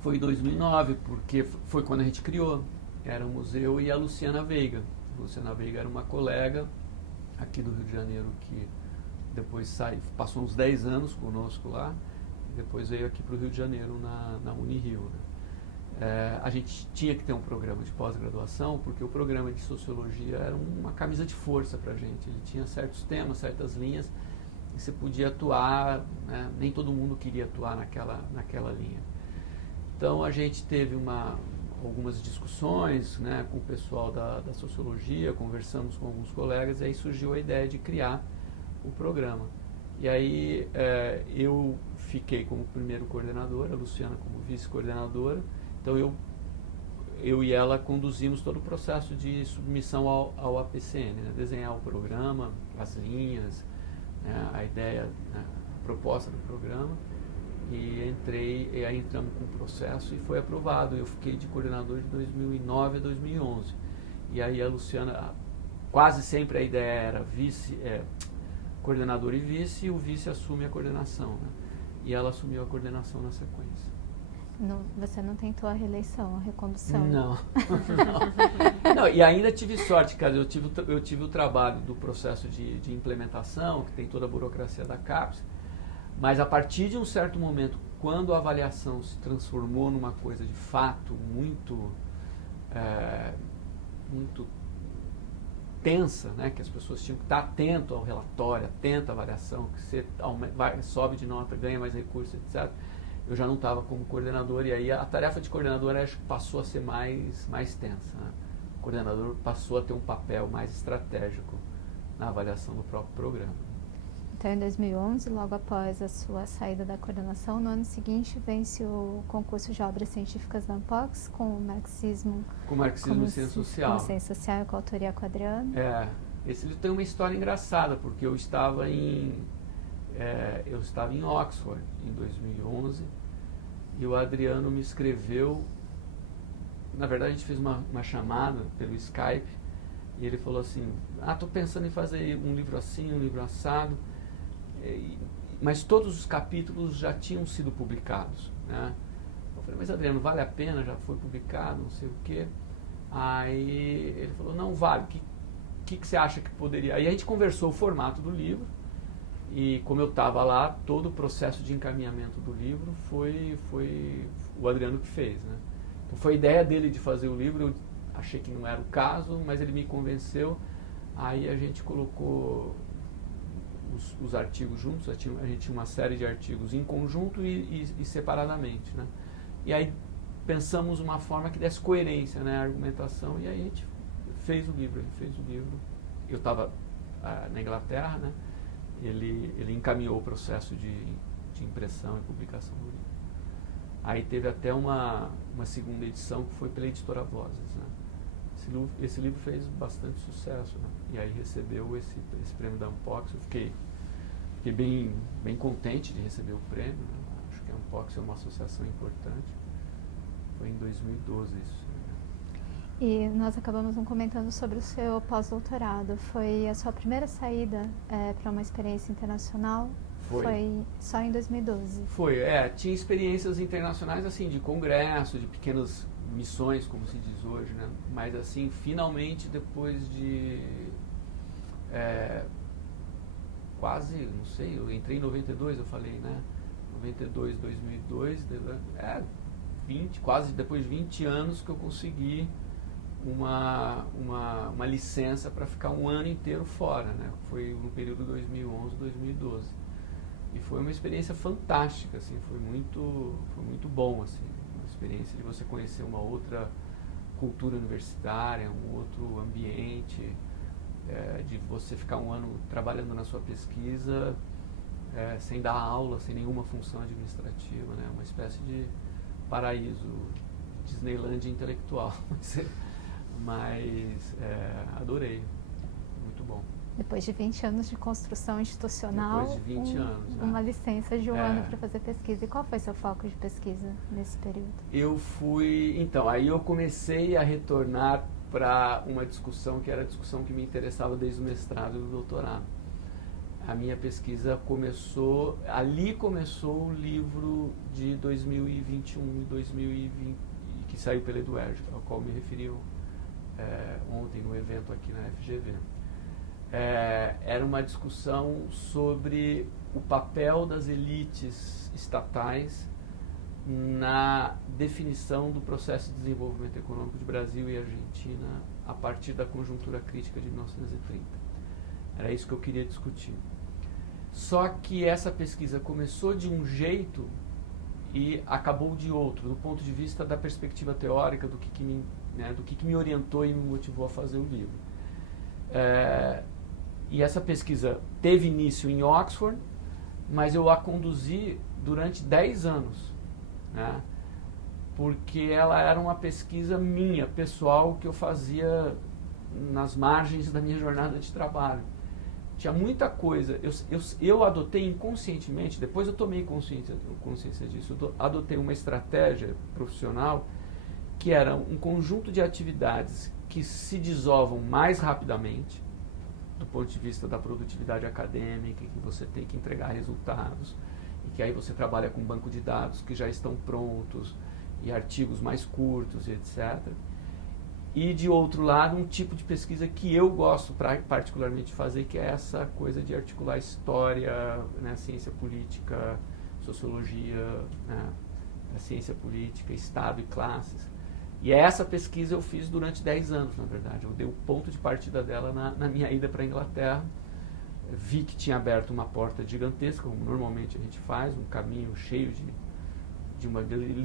Foi em 2009, porque foi quando a gente criou. Éramos eu e a Luciana Veiga. A Luciana Veiga era uma colega aqui do Rio de Janeiro que depois passou uns 10 anos conosco lá, e depois veio aqui para o Rio de Janeiro na Unirio, né? A gente tinha que ter um programa de pós-graduação, porque o programa de Sociologia era uma camisa de força para a gente. Ele tinha certos temas, certas linhas, e você podia atuar, né? Nem todo mundo queria atuar naquela linha. Então a gente teve algumas discussões, né, com o pessoal da Sociologia, conversamos com alguns colegas, e aí surgiu a ideia de criar o programa. E aí eu fiquei como primeiro coordenador, a Luciana como vice-coordenadora. Então eu e ela conduzimos todo o processo de submissão ao APCN, né? Desenhar o programa, as linhas, né? A ideia, né? A proposta do programa, e aí entramos com o processo e foi aprovado. Eu fiquei de coordenador de 2009 a 2011. E aí a Luciana, quase sempre a ideia era coordenador e vice, e o vice assume a coordenação, né? E ela assumiu a coordenação na sequência. Você não tentou a reeleição, a recondução? Não. Não, e ainda tive sorte, cara. Eu tive o trabalho do processo de implementação, que tem toda a burocracia da CAPES, mas a partir de um certo momento, quando a avaliação se transformou numa coisa de fato muito tensa, né, que as pessoas tinham que estar atento ao relatório, atento à avaliação, que você sobe de nota, ganha mais recursos, etc. eu já não estava como coordenador, e aí a tarefa de coordenador acho que passou a ser mais tensa, né? O coordenador passou a ter um papel mais estratégico na avaliação do próprio programa. Então, em 2011, logo após a sua saída da coordenação, no ano seguinte vence o concurso de obras científicas da Ampox com o marxismo... Com o marxismo e ciência social. Com ciência social, com a autoria com o Adriano. Esse livro tem uma história engraçada, porque eu estava em Oxford em 2011 e o Adriano me escreveu. Na verdade, a gente fez uma chamada pelo Skype e ele falou assim: estou pensando em fazer um livro assim, um livro assado, mas todos os capítulos já tinham sido publicados, né? Eu falei: mas Adriano, vale a pena? Já foi publicado, não sei o quê. Aí ele falou: não, vale. O que você acha que poderia... Aí a gente conversou o formato do livro e, como eu estava lá, todo o processo de encaminhamento do livro foi o Adriano que fez, né? Então foi a ideia dele de fazer o livro, eu achei que não era o caso, mas ele me convenceu. Aí a gente colocou os artigos juntos, a gente tinha uma série de artigos em conjunto e separadamente, né? E aí pensamos uma forma que desse coerência, né, à argumentação, e aí a gente fez o livro. Ele fez o livro. Eu estava na Inglaterra, né? Ele encaminhou o processo de impressão e publicação do livro. Aí teve até uma segunda edição que foi pela editora Vozes, né? Esse livro fez bastante sucesso, né? E aí recebeu esse prêmio da Ampox. Eu fiquei bem contente de receber o prêmio, né? Acho que a Ampox é uma associação importante. Foi em 2012 isso. E nós acabamos não comentando sobre o seu pós-doutorado. Foi a sua primeira saída para uma experiência internacional? Foi só em 2012? Foi, tinha experiências internacionais, assim, de congresso, de pequenas missões, como se diz hoje, né? Mas, assim, finalmente, depois de quase, não sei, eu entrei em 92, eu falei, né? 92, 2002, quase depois de 20 anos que eu consegui uma licença para ficar um ano inteiro fora, né? Foi no período 2011, 2012. E foi uma experiência fantástica, assim, foi muito bom, assim, uma experiência de você conhecer uma outra cultura universitária, um outro ambiente, de você ficar um ano trabalhando na sua pesquisa, sem dar aula, sem nenhuma função administrativa, né? Uma espécie de paraíso, Disneylândia intelectual. Mas adorei, muito bom. Depois de 20 anos de construção institucional, depois de 20 anos, uma licença de um ano para fazer pesquisa. E qual foi seu foco de pesquisa nesse período? Aí eu comecei a retornar para uma discussão que era a discussão que me interessava desde o mestrado e o doutorado. A minha pesquisa ali começou o livro de 2021 e 2020, que saiu pela Eduerge, ao qual me referi ontem no evento aqui na FGV. Era uma discussão sobre o papel das elites estatais na definição do processo de desenvolvimento econômico de Brasil e Argentina a partir da conjuntura crítica de 1930. Era isso que eu queria discutir. Só que essa pesquisa começou de um jeito e acabou de outro, do ponto de vista da perspectiva teórica, do que me orientou e me motivou a fazer o livro. E essa pesquisa teve início em Oxford, mas eu a conduzi durante 10 anos, né? Porque ela era uma pesquisa minha, pessoal, que eu fazia nas margens da minha jornada de trabalho. Tinha muita coisa, eu adotei inconscientemente, depois eu tomei consciência disso, eu adotei uma estratégia profissional que era um conjunto de atividades que se desovam mais rapidamente, do ponto de vista da produtividade acadêmica, que você tem que entregar resultados, e que aí você trabalha com banco de dados que já estão prontos, e artigos mais curtos, etc. E, de outro lado, um tipo de pesquisa que eu gosto particularmente de fazer, que é essa coisa de articular história, né, ciência política, sociologia, né, ciência política, Estado e classes. E essa pesquisa eu fiz durante 10 anos, na verdade. Eu dei o ponto de partida dela na minha ida para a Inglaterra. Vi que tinha aberto uma porta gigantesca, como normalmente a gente faz, um caminho cheio de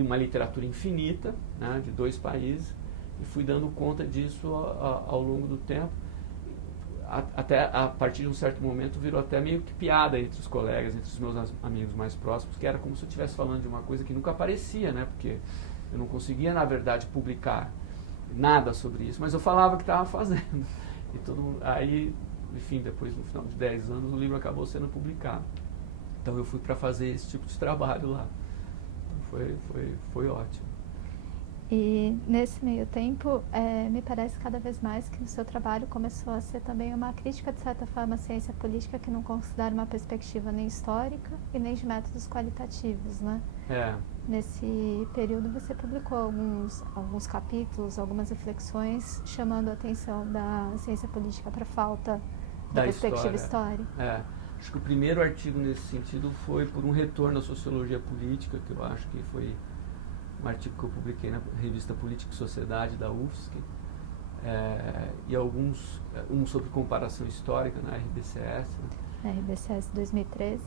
uma literatura infinita, né, de 2 países, e fui dando conta disso ao longo do tempo. Até a partir de um certo momento virou até meio que piada entre os colegas, entre os meus amigos mais próximos, que era como se eu estivesse falando de uma coisa que nunca aparecia, né, porque eu não conseguia, na verdade, publicar nada sobre isso, mas eu falava que estava fazendo. E todo mundo, aí, enfim, depois, no final de 10 anos, o livro acabou sendo publicado. Então eu fui para fazer esse tipo de trabalho lá. Então foi ótimo. E nesse meio tempo, me parece cada vez mais que o seu trabalho começou a ser também uma crítica, de certa forma, à ciência política, que não considera uma perspectiva nem histórica e nem de métodos qualitativos, né? Nesse período você publicou alguns capítulos, algumas reflexões, chamando a atenção da ciência política para a falta da perspectiva histórica. Acho que o primeiro artigo nesse sentido foi por um retorno à sociologia política, que eu acho que foi um artigo que eu publiquei na revista Política e Sociedade da UFSC, e um sobre comparação histórica na RBCS. Na RBCS 2013.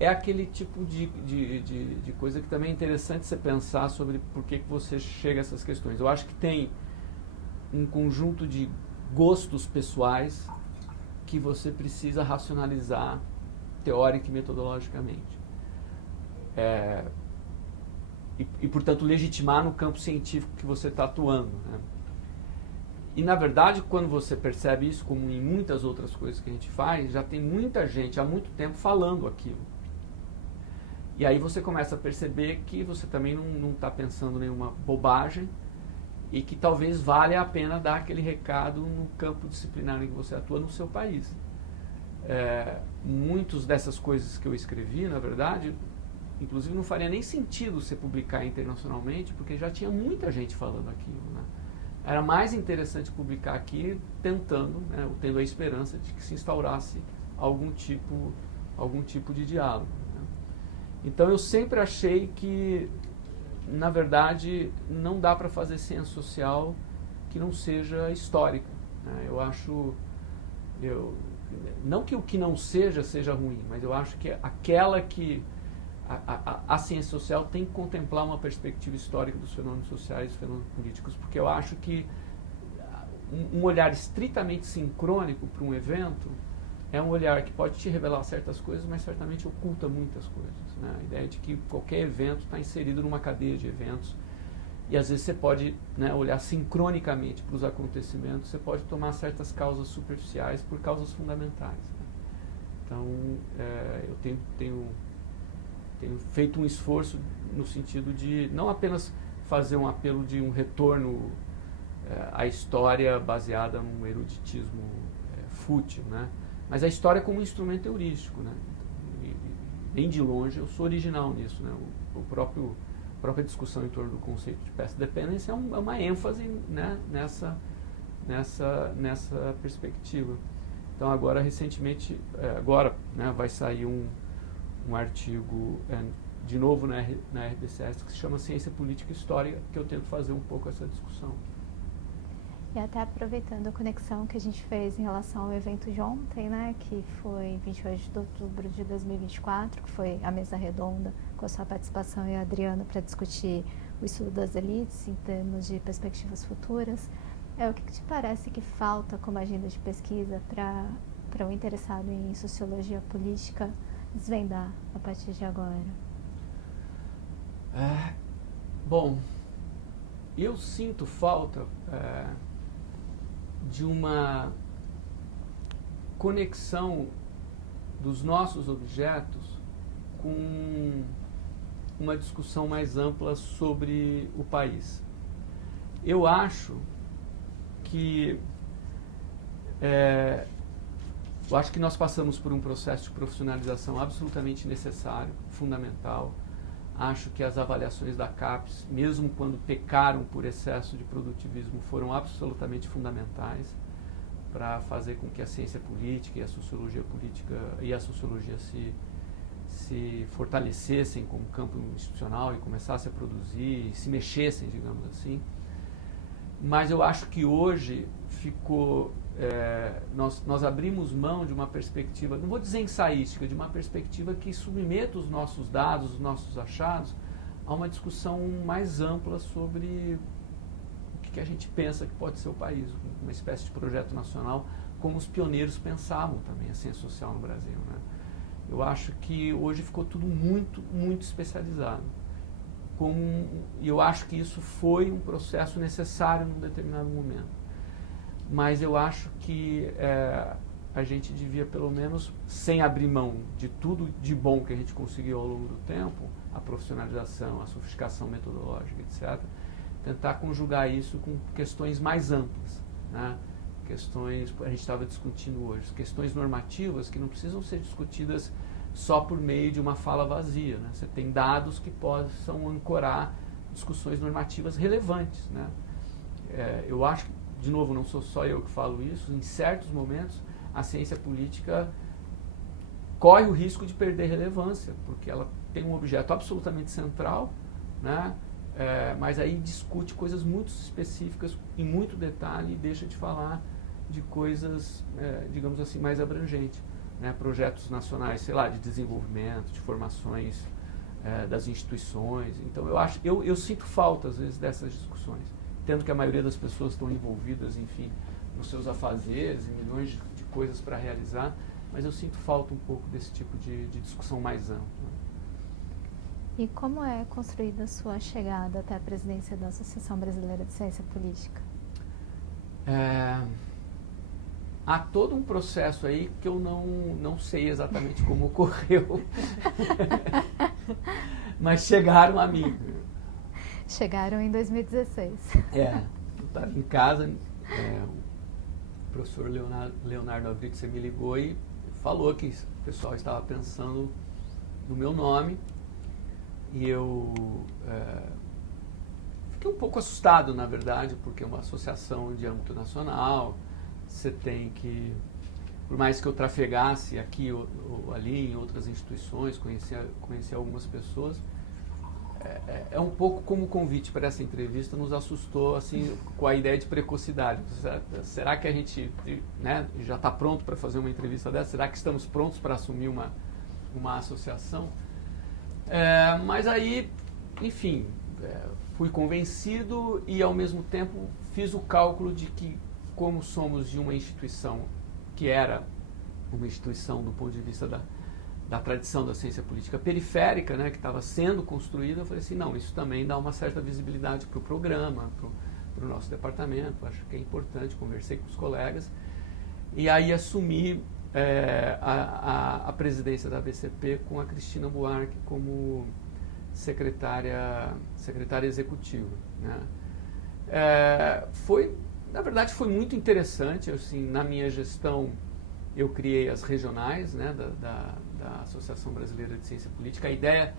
É aquele tipo de coisa que também é interessante você pensar sobre por que você chega a essas questões. Eu acho que tem um conjunto de gostos pessoais que você precisa racionalizar teórica e metodologicamente. E, portanto, legitimar no campo científico que você está atuando, né? E, na verdade, quando você percebe isso, como em muitas outras coisas que a gente faz, já tem muita gente há muito tempo falando aquilo. E aí você começa a perceber que você também não está pensando nenhuma bobagem e que talvez valha a pena dar aquele recado no campo disciplinar em que você atua no seu país. Muitas dessas coisas que eu escrevi, na verdade, inclusive não faria nem sentido você publicar internacionalmente, porque já tinha muita gente falando aquilo, né? Era mais interessante publicar aqui tentando, né, tendo a esperança de que se instaurasse algum tipo de diálogo, né? Então eu sempre achei que, na verdade, não dá para fazer ciência social que não seja histórica, né? Não que o que não seja ruim, mas eu acho que a ciência social tem que contemplar uma perspectiva histórica dos fenômenos sociais e dos fenômenos políticos, porque eu acho que um olhar estritamente sincrônico para um evento é um olhar que pode te revelar certas coisas, mas certamente oculta muitas coisas, né? A ideia de que qualquer evento está inserido numa cadeia de eventos, e às vezes você pode, né, olhar sincronicamente para os acontecimentos, você pode tomar certas causas superficiais por causas fundamentais, né? Então, eu tenho feito um esforço no sentido de não apenas fazer um apelo de um retorno à história baseada num eruditismo fútil, né? Mas a história como um instrumento heurístico, né? E bem de longe eu sou original nisso, né? A própria discussão em torno do conceito de path dependence é uma ênfase, né, nessa perspectiva. Então agora recentemente, né, vai sair um artigo de novo na RBCS que se chama Ciência Política e História, que eu tento fazer um pouco essa discussão. E até aproveitando a conexão que a gente fez em relação ao evento de ontem, né, que foi 28 de outubro de 2024, que foi a mesa redonda com a sua participação e a Adriana para discutir o estudo das elites em termos de perspectivas futuras. O que te parece que falta como agenda de pesquisa para o interessado em sociologia política desvendar a partir de agora? Bom, eu sinto falta de uma conexão dos nossos objetos com uma discussão mais ampla sobre o país. Eu acho que nós passamos por um processo de profissionalização absolutamente necessário, fundamental. Acho que as avaliações da CAPES, mesmo quando pecaram por excesso de produtivismo, foram absolutamente fundamentais para fazer com que a ciência política e a sociologia política e a sociologia se fortalecessem como campo institucional e começassem a produzir, e se mexessem, digamos assim. Mas eu acho que hoje ficou nós abrimos mão de uma perspectiva, não vou dizer ensaística, de uma perspectiva que submeta os nossos dados, os nossos achados, a uma discussão mais ampla sobre o que a gente pensa que pode ser o país, uma espécie de projeto nacional, como os pioneiros pensavam também a ciência social no Brasil, né? Eu acho que hoje ficou tudo muito, muito especializado. E eu acho que isso foi um processo necessário num determinado momento. Mas eu acho que a gente devia, pelo menos, sem abrir mão de tudo de bom que a gente conseguiu ao longo do tempo, a profissionalização, a sofisticação metodológica, etc., tentar conjugar isso com questões mais amplas, né? Questões, a gente estava discutindo hoje, questões normativas que não precisam ser discutidas só por meio de uma fala vazia, né? Você tem dados que possam ancorar discussões normativas relevantes, né? Eu acho que, de novo, não sou só eu que falo isso, em certos momentos a ciência política corre o risco de perder relevância, porque ela tem um objeto absolutamente central, né? Mas aí discute coisas muito específicas, em muito detalhe, e deixa de falar de coisas, digamos assim, mais abrangentes, né? Projetos nacionais, sei lá, de desenvolvimento, de formações das instituições. Então eu sinto falta, às vezes, dessas discussões, tendo que a maioria das pessoas estão envolvidas, enfim, nos seus afazeres e milhões de coisas para realizar, mas eu sinto falta um pouco desse tipo de discussão mais ampla. E como é construída a sua chegada até a presidência da Associação Brasileira de Ciência Política? Há todo um processo aí que eu não sei exatamente como ocorreu, mas chegaram a mim. Chegaram em 2016. Eu estava em casa, o professor Leonardo Avritz me ligou e falou que o pessoal estava pensando no meu nome. E eu fiquei um pouco assustado, na verdade, porque é uma associação de âmbito nacional. Você tem que, por mais que eu trafegasse aqui ou ali em outras instituições, conheci algumas pessoas, é um pouco como o convite para essa entrevista nos assustou, assim, com a ideia de precocidade. Será que a gente, né, já está pronto para fazer uma entrevista dessa? Será que estamos prontos para assumir uma associação? Mas aí, enfim, fui convencido e, ao mesmo tempo, fiz o cálculo de que, como somos de uma instituição que era uma instituição do ponto de vista da tradição da ciência política periférica, né, que estava sendo construída, eu falei assim, não, isso também dá uma certa visibilidade para o programa, para o nosso departamento, acho que é importante, conversei com os colegas, e aí assumi a presidência da ABCP com a Cristina Buarque como secretária executiva, né? Na verdade, foi muito interessante. Assim, na minha gestão, eu criei as regionais, né, da Associação Brasileira de Ciência Política. A ideia,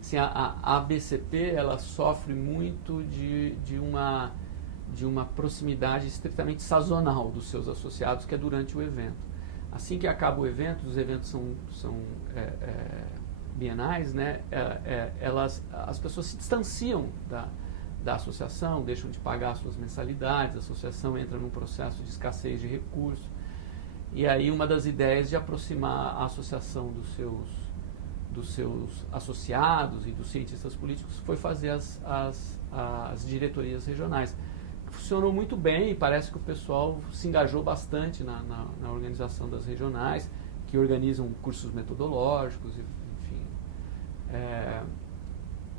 assim, a ABCP, ela sofre muito de uma proximidade estritamente sazonal dos seus associados, que é durante o evento. Assim que acaba o evento, os eventos são bienais, né? As pessoas se distanciam da associação, deixam de pagar suas mensalidades, a associação entra num processo de escassez de recursos. E aí uma das ideias de aproximar a associação dos seus associados e dos cientistas políticos foi fazer as diretorias regionais. Funcionou muito bem e parece que o pessoal se engajou bastante na organização das regionais, que organizam cursos metodológicos, enfim.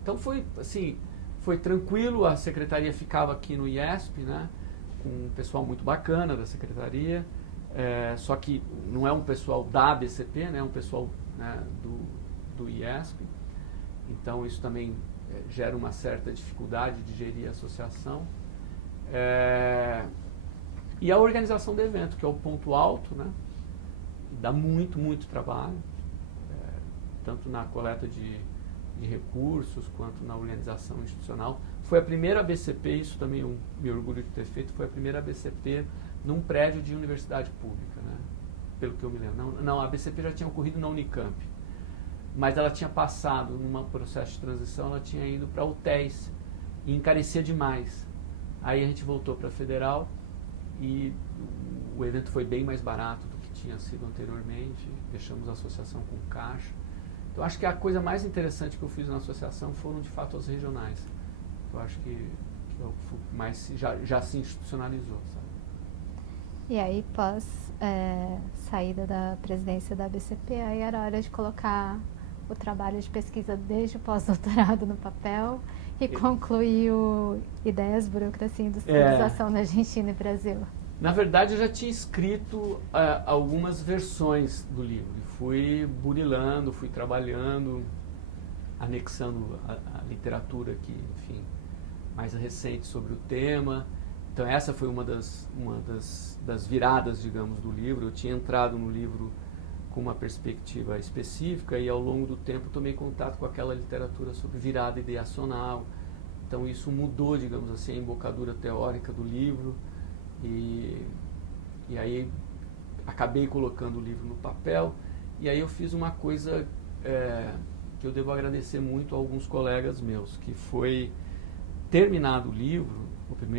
Então foi tranquilo, a secretaria ficava aqui no IESP, né, com um pessoal muito bacana da secretaria, só que não é um pessoal da ABCP, né, é um pessoal, né, do IESP, então isso também gera uma certa dificuldade de gerir a associação. E a organização do evento, que é o ponto alto, né? Dá muito, muito trabalho, tanto na coleta de recursos quanto na organização institucional. Foi a primeira ABCP, isso também eu me orgulho de ter feito, foi a primeira ABCP num prédio de universidade pública, né? Pelo que eu me lembro. Não, a ABCP já tinha ocorrido na Unicamp, mas ela tinha passado num processo de transição, ela tinha ido para a UTES e encarecia demais. Aí a gente voltou para a Federal e o evento foi bem mais barato do que tinha sido anteriormente, deixamos a associação com caixa. Então, acho que a coisa mais interessante que eu fiz na associação foram, de fato, as regionais. Eu acho que mais já se institucionalizou, sabe? E aí, pós saída da presidência da ABCP, aí era hora de colocar o trabalho de pesquisa desde o pós-doutorado no papel e concluir o Ideias, Burocracia e Industrialização na Argentina e Brasil. Na verdade, eu já tinha escrito algumas versões do livro. Fui burilando, fui trabalhando, anexando a literatura que, enfim, mais recente sobre o tema. Então essa foi uma das viradas, digamos, do livro. Eu tinha entrado no livro com uma perspectiva específica e ao longo do tempo tomei contato com aquela literatura sobre virada ideacional. Então isso mudou, digamos assim, a embocadura teórica do livro e aí acabei colocando o livro no papel e aí eu fiz uma coisa que eu devo agradecer muito a alguns colegas meus, que foi terminado o livro,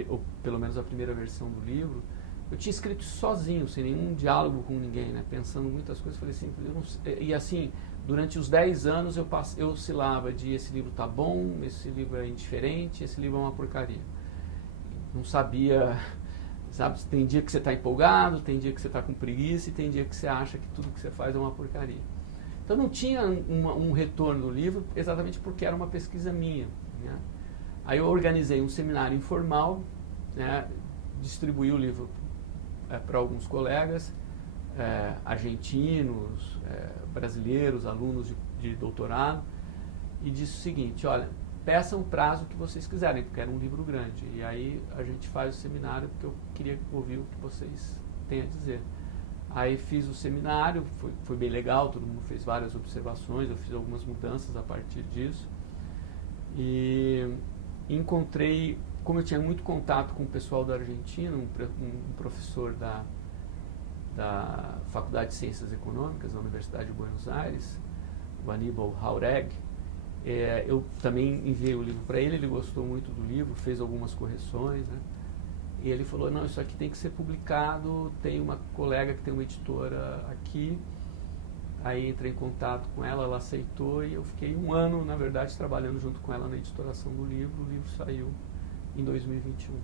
ou pelo menos a primeira versão do livro, eu tinha escrito sozinho, sem nenhum diálogo com ninguém, né? Pensando muitas coisas, falei assim, e assim, durante os 10 anos eu oscilava de esse livro tá bom, esse livro é indiferente, esse livro é uma porcaria. Não sabia, sabe, tem dia que você está empolgado, tem dia que você está com preguiça e tem dia que você acha que tudo que você faz é uma porcaria. Então não tinha um retorno do livro, exatamente porque era uma pesquisa minha, né? Aí eu organizei um seminário informal, né, distribuí o livro para alguns colegas, argentinos, brasileiros, alunos de doutorado, e disse o seguinte: olha, peçam o prazo que vocês quiserem, porque era um livro grande, e aí a gente faz o seminário, porque eu queria ouvir o que vocês têm a dizer. Aí fiz o seminário, foi bem legal, todo mundo fez várias observações, eu fiz algumas mudanças a partir disso, e encontrei, como eu tinha muito contato com o pessoal da Argentina, um professor da Faculdade de Ciências Econômicas da Universidade de Buenos Aires, o Aníbal Jauregui, eu também enviei o livro para ele, ele gostou muito do livro, fez algumas correções, né? E ele falou, não, isso aqui tem que ser publicado, tem uma colega que tem uma editora aqui. Aí entrei em contato com ela, ela aceitou e eu fiquei um ano, na verdade, trabalhando junto com ela na editoração do livro. O livro saiu em 2021,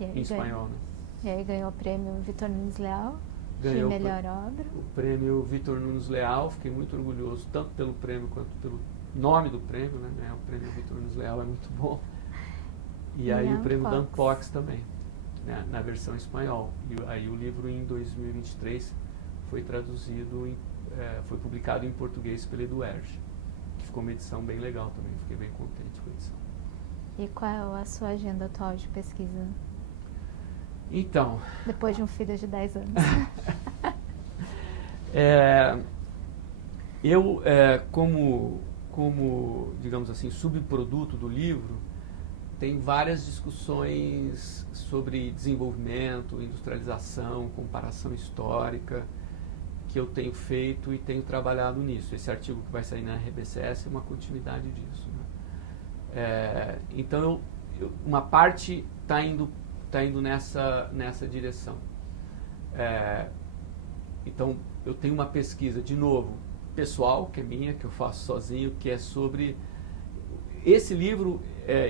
em espanhol, né? E aí ganhou o prêmio Vitor Nunes Leal de melhor obra. O prêmio Vitor Nunes Leal, fiquei muito orgulhoso, tanto pelo prêmio quanto pelo nome do prêmio, né? O prêmio Vitor Nunes Leal é muito bom. E aí o prêmio Dan Fox também, né? Na versão em espanhol. E aí o livro em 2023 foi traduzido, foi publicado em português pela Eduerge, que ficou uma edição bem legal também, fiquei bem contente com a edição. E qual é a sua agenda atual de pesquisa? Então... Depois de um filho de 10 anos. Eu, como, digamos assim, subproduto do livro, tem várias discussões sobre desenvolvimento, industrialização, comparação histórica, que eu tenho feito e tenho trabalhado nisso. Esse artigo que vai sair na RBCS é uma continuidade disso, né? Então, uma parte está indo nessa direção. Então, eu tenho uma pesquisa, de novo, pessoal, que é minha, que eu faço sozinho, que é sobre... Esse livro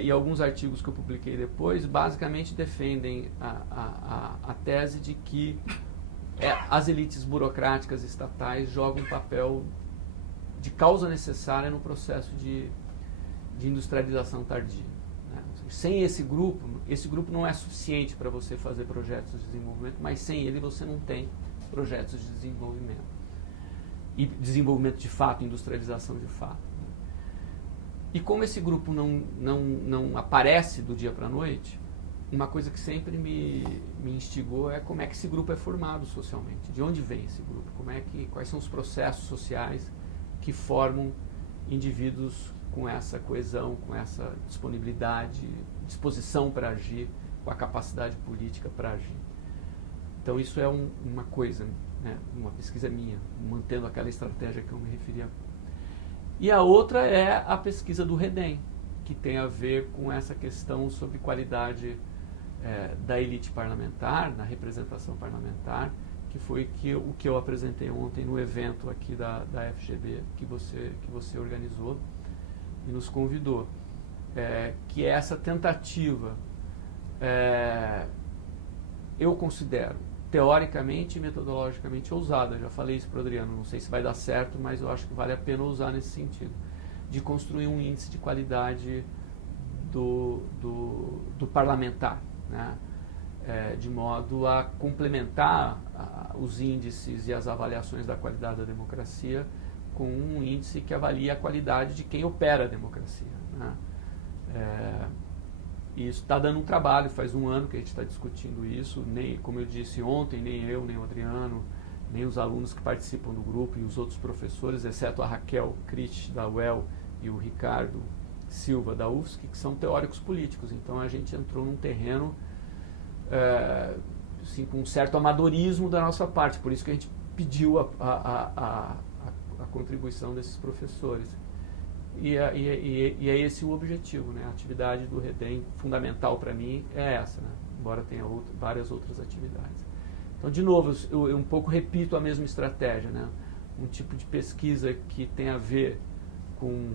e alguns artigos que eu publiquei depois, basicamente defendem a tese de que as elites burocráticas estatais jogam um papel de causa necessária no processo de industrialização tardia, né? Sem esse grupo não é suficiente para você fazer projetos de desenvolvimento, mas sem ele você não tem projetos de desenvolvimento. E desenvolvimento de fato, industrialização de fato. Né? E como esse grupo não aparece do dia para a noite, uma coisa que sempre me instigou é como é que esse grupo é formado socialmente. De onde vem esse grupo? Quais são os processos sociais que formam indivíduos com essa coesão, com essa disponibilidade, disposição para agir, com a capacidade política para agir. Então isso é uma coisa, né, uma pesquisa minha, mantendo aquela estratégia que eu me referia. E a outra é a pesquisa do REDEM, que tem a ver com essa questão sobre qualidade da elite parlamentar, na representação parlamentar, que foi o que eu apresentei ontem no evento aqui da FGD, que você organizou e nos convidou, que é essa tentativa, eu considero, teoricamente e metodologicamente ousada. Já falei isso para o Adriano, não sei se vai dar certo, mas eu acho que vale a pena usar nesse sentido, de construir um índice de qualidade do parlamentar, né? De modo a complementar os índices e as avaliações da qualidade da democracia com um índice que avalia a qualidade de quem opera a democracia, né? E isso está dando um trabalho, faz um ano que a gente está discutindo isso, nem, como eu disse ontem, nem eu, nem o Adriano, nem os alunos que participam do grupo e os outros professores, exceto a Raquel Critch, da UEL, e o Ricardo Silva, da UFSC, que são teóricos políticos. Então a gente entrou num terreno assim, com um certo amadorismo da nossa parte, por isso que a gente pediu a contribuição desses professores. E é esse o objetivo, né? A atividade do REDEM, fundamental para mim, é essa, né? Embora tenha várias outras atividades. Então, de novo, eu um pouco repito a mesma estratégia, né? Um tipo de pesquisa que tem a ver com,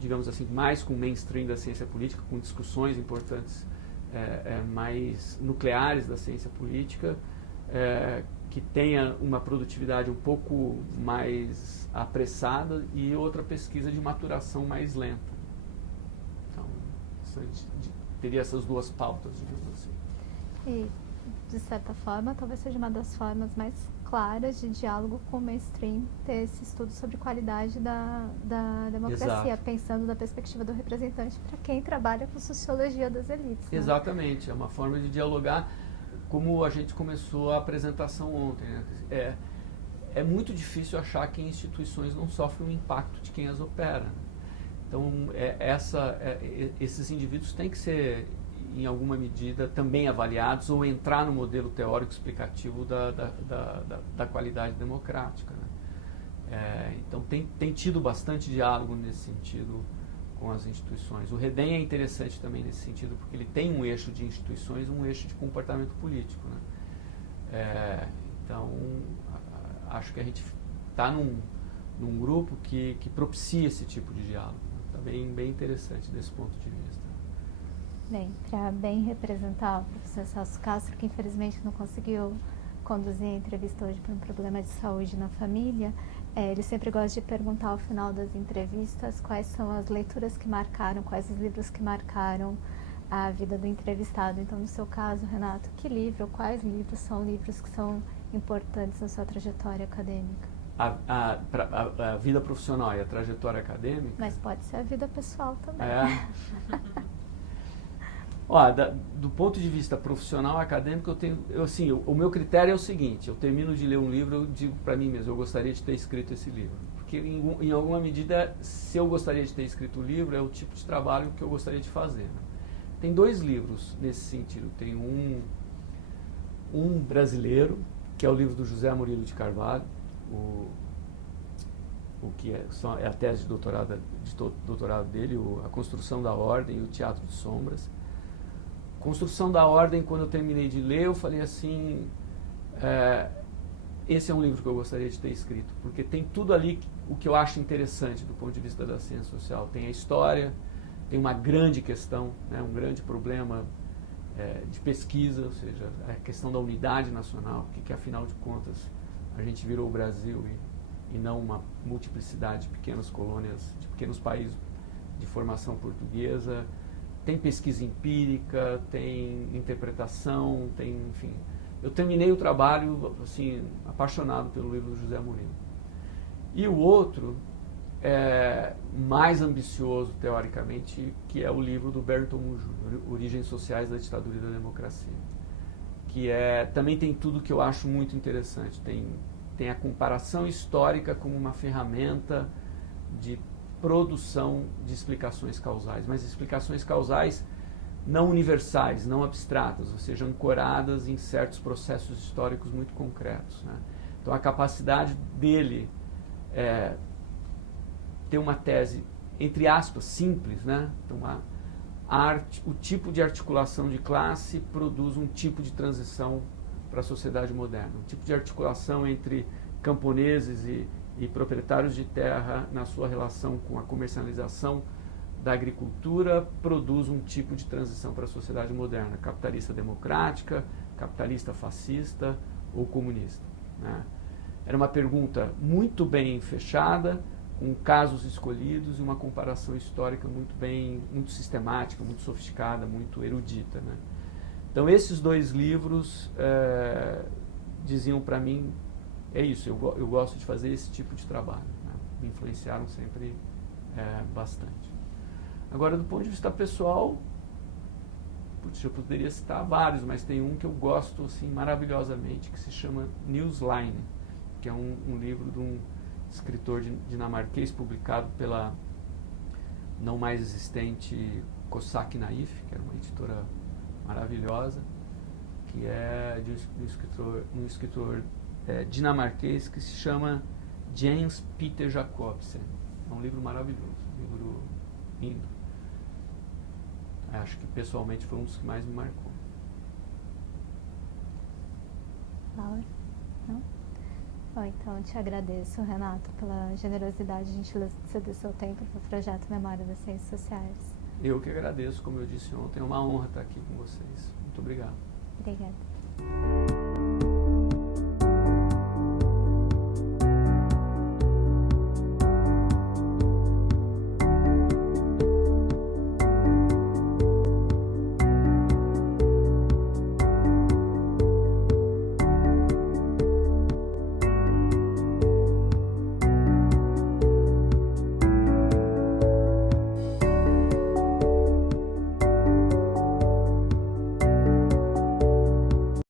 digamos assim, mais com o mainstream da ciência política, com discussões importantes mais nucleares da ciência política, que tenha uma produtividade um pouco mais apressada, e outra pesquisa de maturação mais lenta. Então, teria essas duas pautas, digamos assim. E, de certa forma, talvez seja uma das formas mais claras de diálogo com o mainstream, ter esse estudo sobre qualidade da democracia, Exato. Pensando da perspectiva do representante para quem trabalha com sociologia das elites. Né? Exatamente, é uma forma de dialogar, como a gente começou a apresentação ontem, né? É muito difícil achar que instituições não sofrem o impacto de quem as opera, né? Então, esses indivíduos têm que ser, em alguma medida, também avaliados ou entrar no modelo teórico explicativo da qualidade democrática, né? Então, tem tido bastante diálogo nesse sentido com as instituições. O REDEM é interessante também nesse sentido, porque ele tem um eixo de instituições, um eixo de comportamento político, né? Então, acho que a gente está num grupo que propicia esse tipo de diálogo. Está bem interessante desse ponto de vista. Bem, para bem representar o professor Celso Castro, que infelizmente não conseguiu conduzir a entrevista hoje por um problema de saúde na família, ele sempre gosta de perguntar ao final das entrevistas quais são as leituras que marcaram, quais os livros que marcaram a vida do entrevistado. Então, no seu caso, Renato, que livro, quais livros são livros que são importantes na sua trajetória acadêmica? A vida profissional e a trajetória acadêmica? Mas pode ser a vida pessoal também. Do ponto de vista profissional, acadêmico, o meu critério é o seguinte: eu termino de ler um livro, eu digo para mim mesmo, eu gostaria de ter escrito esse livro. Porque, em alguma medida, se eu gostaria de ter escrito o livro, é o tipo de trabalho que eu gostaria de fazer, né? Tem 2 livros nesse sentido. Tem um brasileiro, que é o livro do José Murilo de Carvalho, o que é a tese de doutorado dele, A Construção da Ordem e o Teatro de Sombras. Construção da Ordem, quando eu terminei de ler, eu falei assim, esse é um livro que eu gostaria de ter escrito, porque tem tudo ali o que eu acho interessante do ponto de vista da ciência social. Tem a história, tem uma grande questão, né, um grande problema de pesquisa, ou seja, a questão da unidade nacional, que afinal de contas a gente virou o Brasil e não uma multiplicidade de pequenas colônias, de pequenos países de formação portuguesa. Tem pesquisa empírica, tem interpretação, enfim. Eu terminei o trabalho, assim, apaixonado pelo livro do José Murilo. E o outro é mais ambicioso, teoricamente, que é o livro do Barrington Moore Jr., Origens Sociais da Ditadura e da Democracia. Que também tem tudo que eu acho muito interessante. Tem a comparação histórica como uma ferramenta de produção de explicações causais, mas explicações causais não universais, não abstratas, ou seja, ancoradas em certos processos históricos muito concretos, né? Então, a capacidade dele ter uma tese, entre aspas, simples, né? Então, o tipo de articulação de classe produz um tipo de transição para a sociedade moderna. Um tipo de articulação entre camponeses e proprietários de terra na sua relação com a comercialização da agricultura produz um tipo de transição para a sociedade moderna, capitalista democrática, capitalista fascista ou comunista, né? Era uma pergunta muito bem fechada, com casos escolhidos e uma comparação histórica muito sistemática, muito sofisticada, muito erudita, né? Então esses dois livros diziam para mim, é isso, eu gosto de fazer esse tipo de trabalho, né? Me influenciaram sempre bastante. Agora, do ponto de vista pessoal, eu poderia citar vários, mas tem um que eu gosto assim, maravilhosamente, que se chama Newsline, que é um livro de um escritor dinamarquês publicado pela não mais existente Cossack Naif, que era uma editora maravilhosa, que é de um escritor dinamarquês que se chama Jens Peter Jacobsen. É um livro maravilhoso, um livro lindo. Acho que pessoalmente foi um dos que mais me marcou. Laura? Não? Bom, então eu te agradeço, Renato, pela generosidade e gentileza de ceder seu tempo para o projeto Memória das Ciências Sociais. Eu que agradeço, como eu disse ontem, é uma honra estar aqui com vocês. Muito obrigado. Obrigada.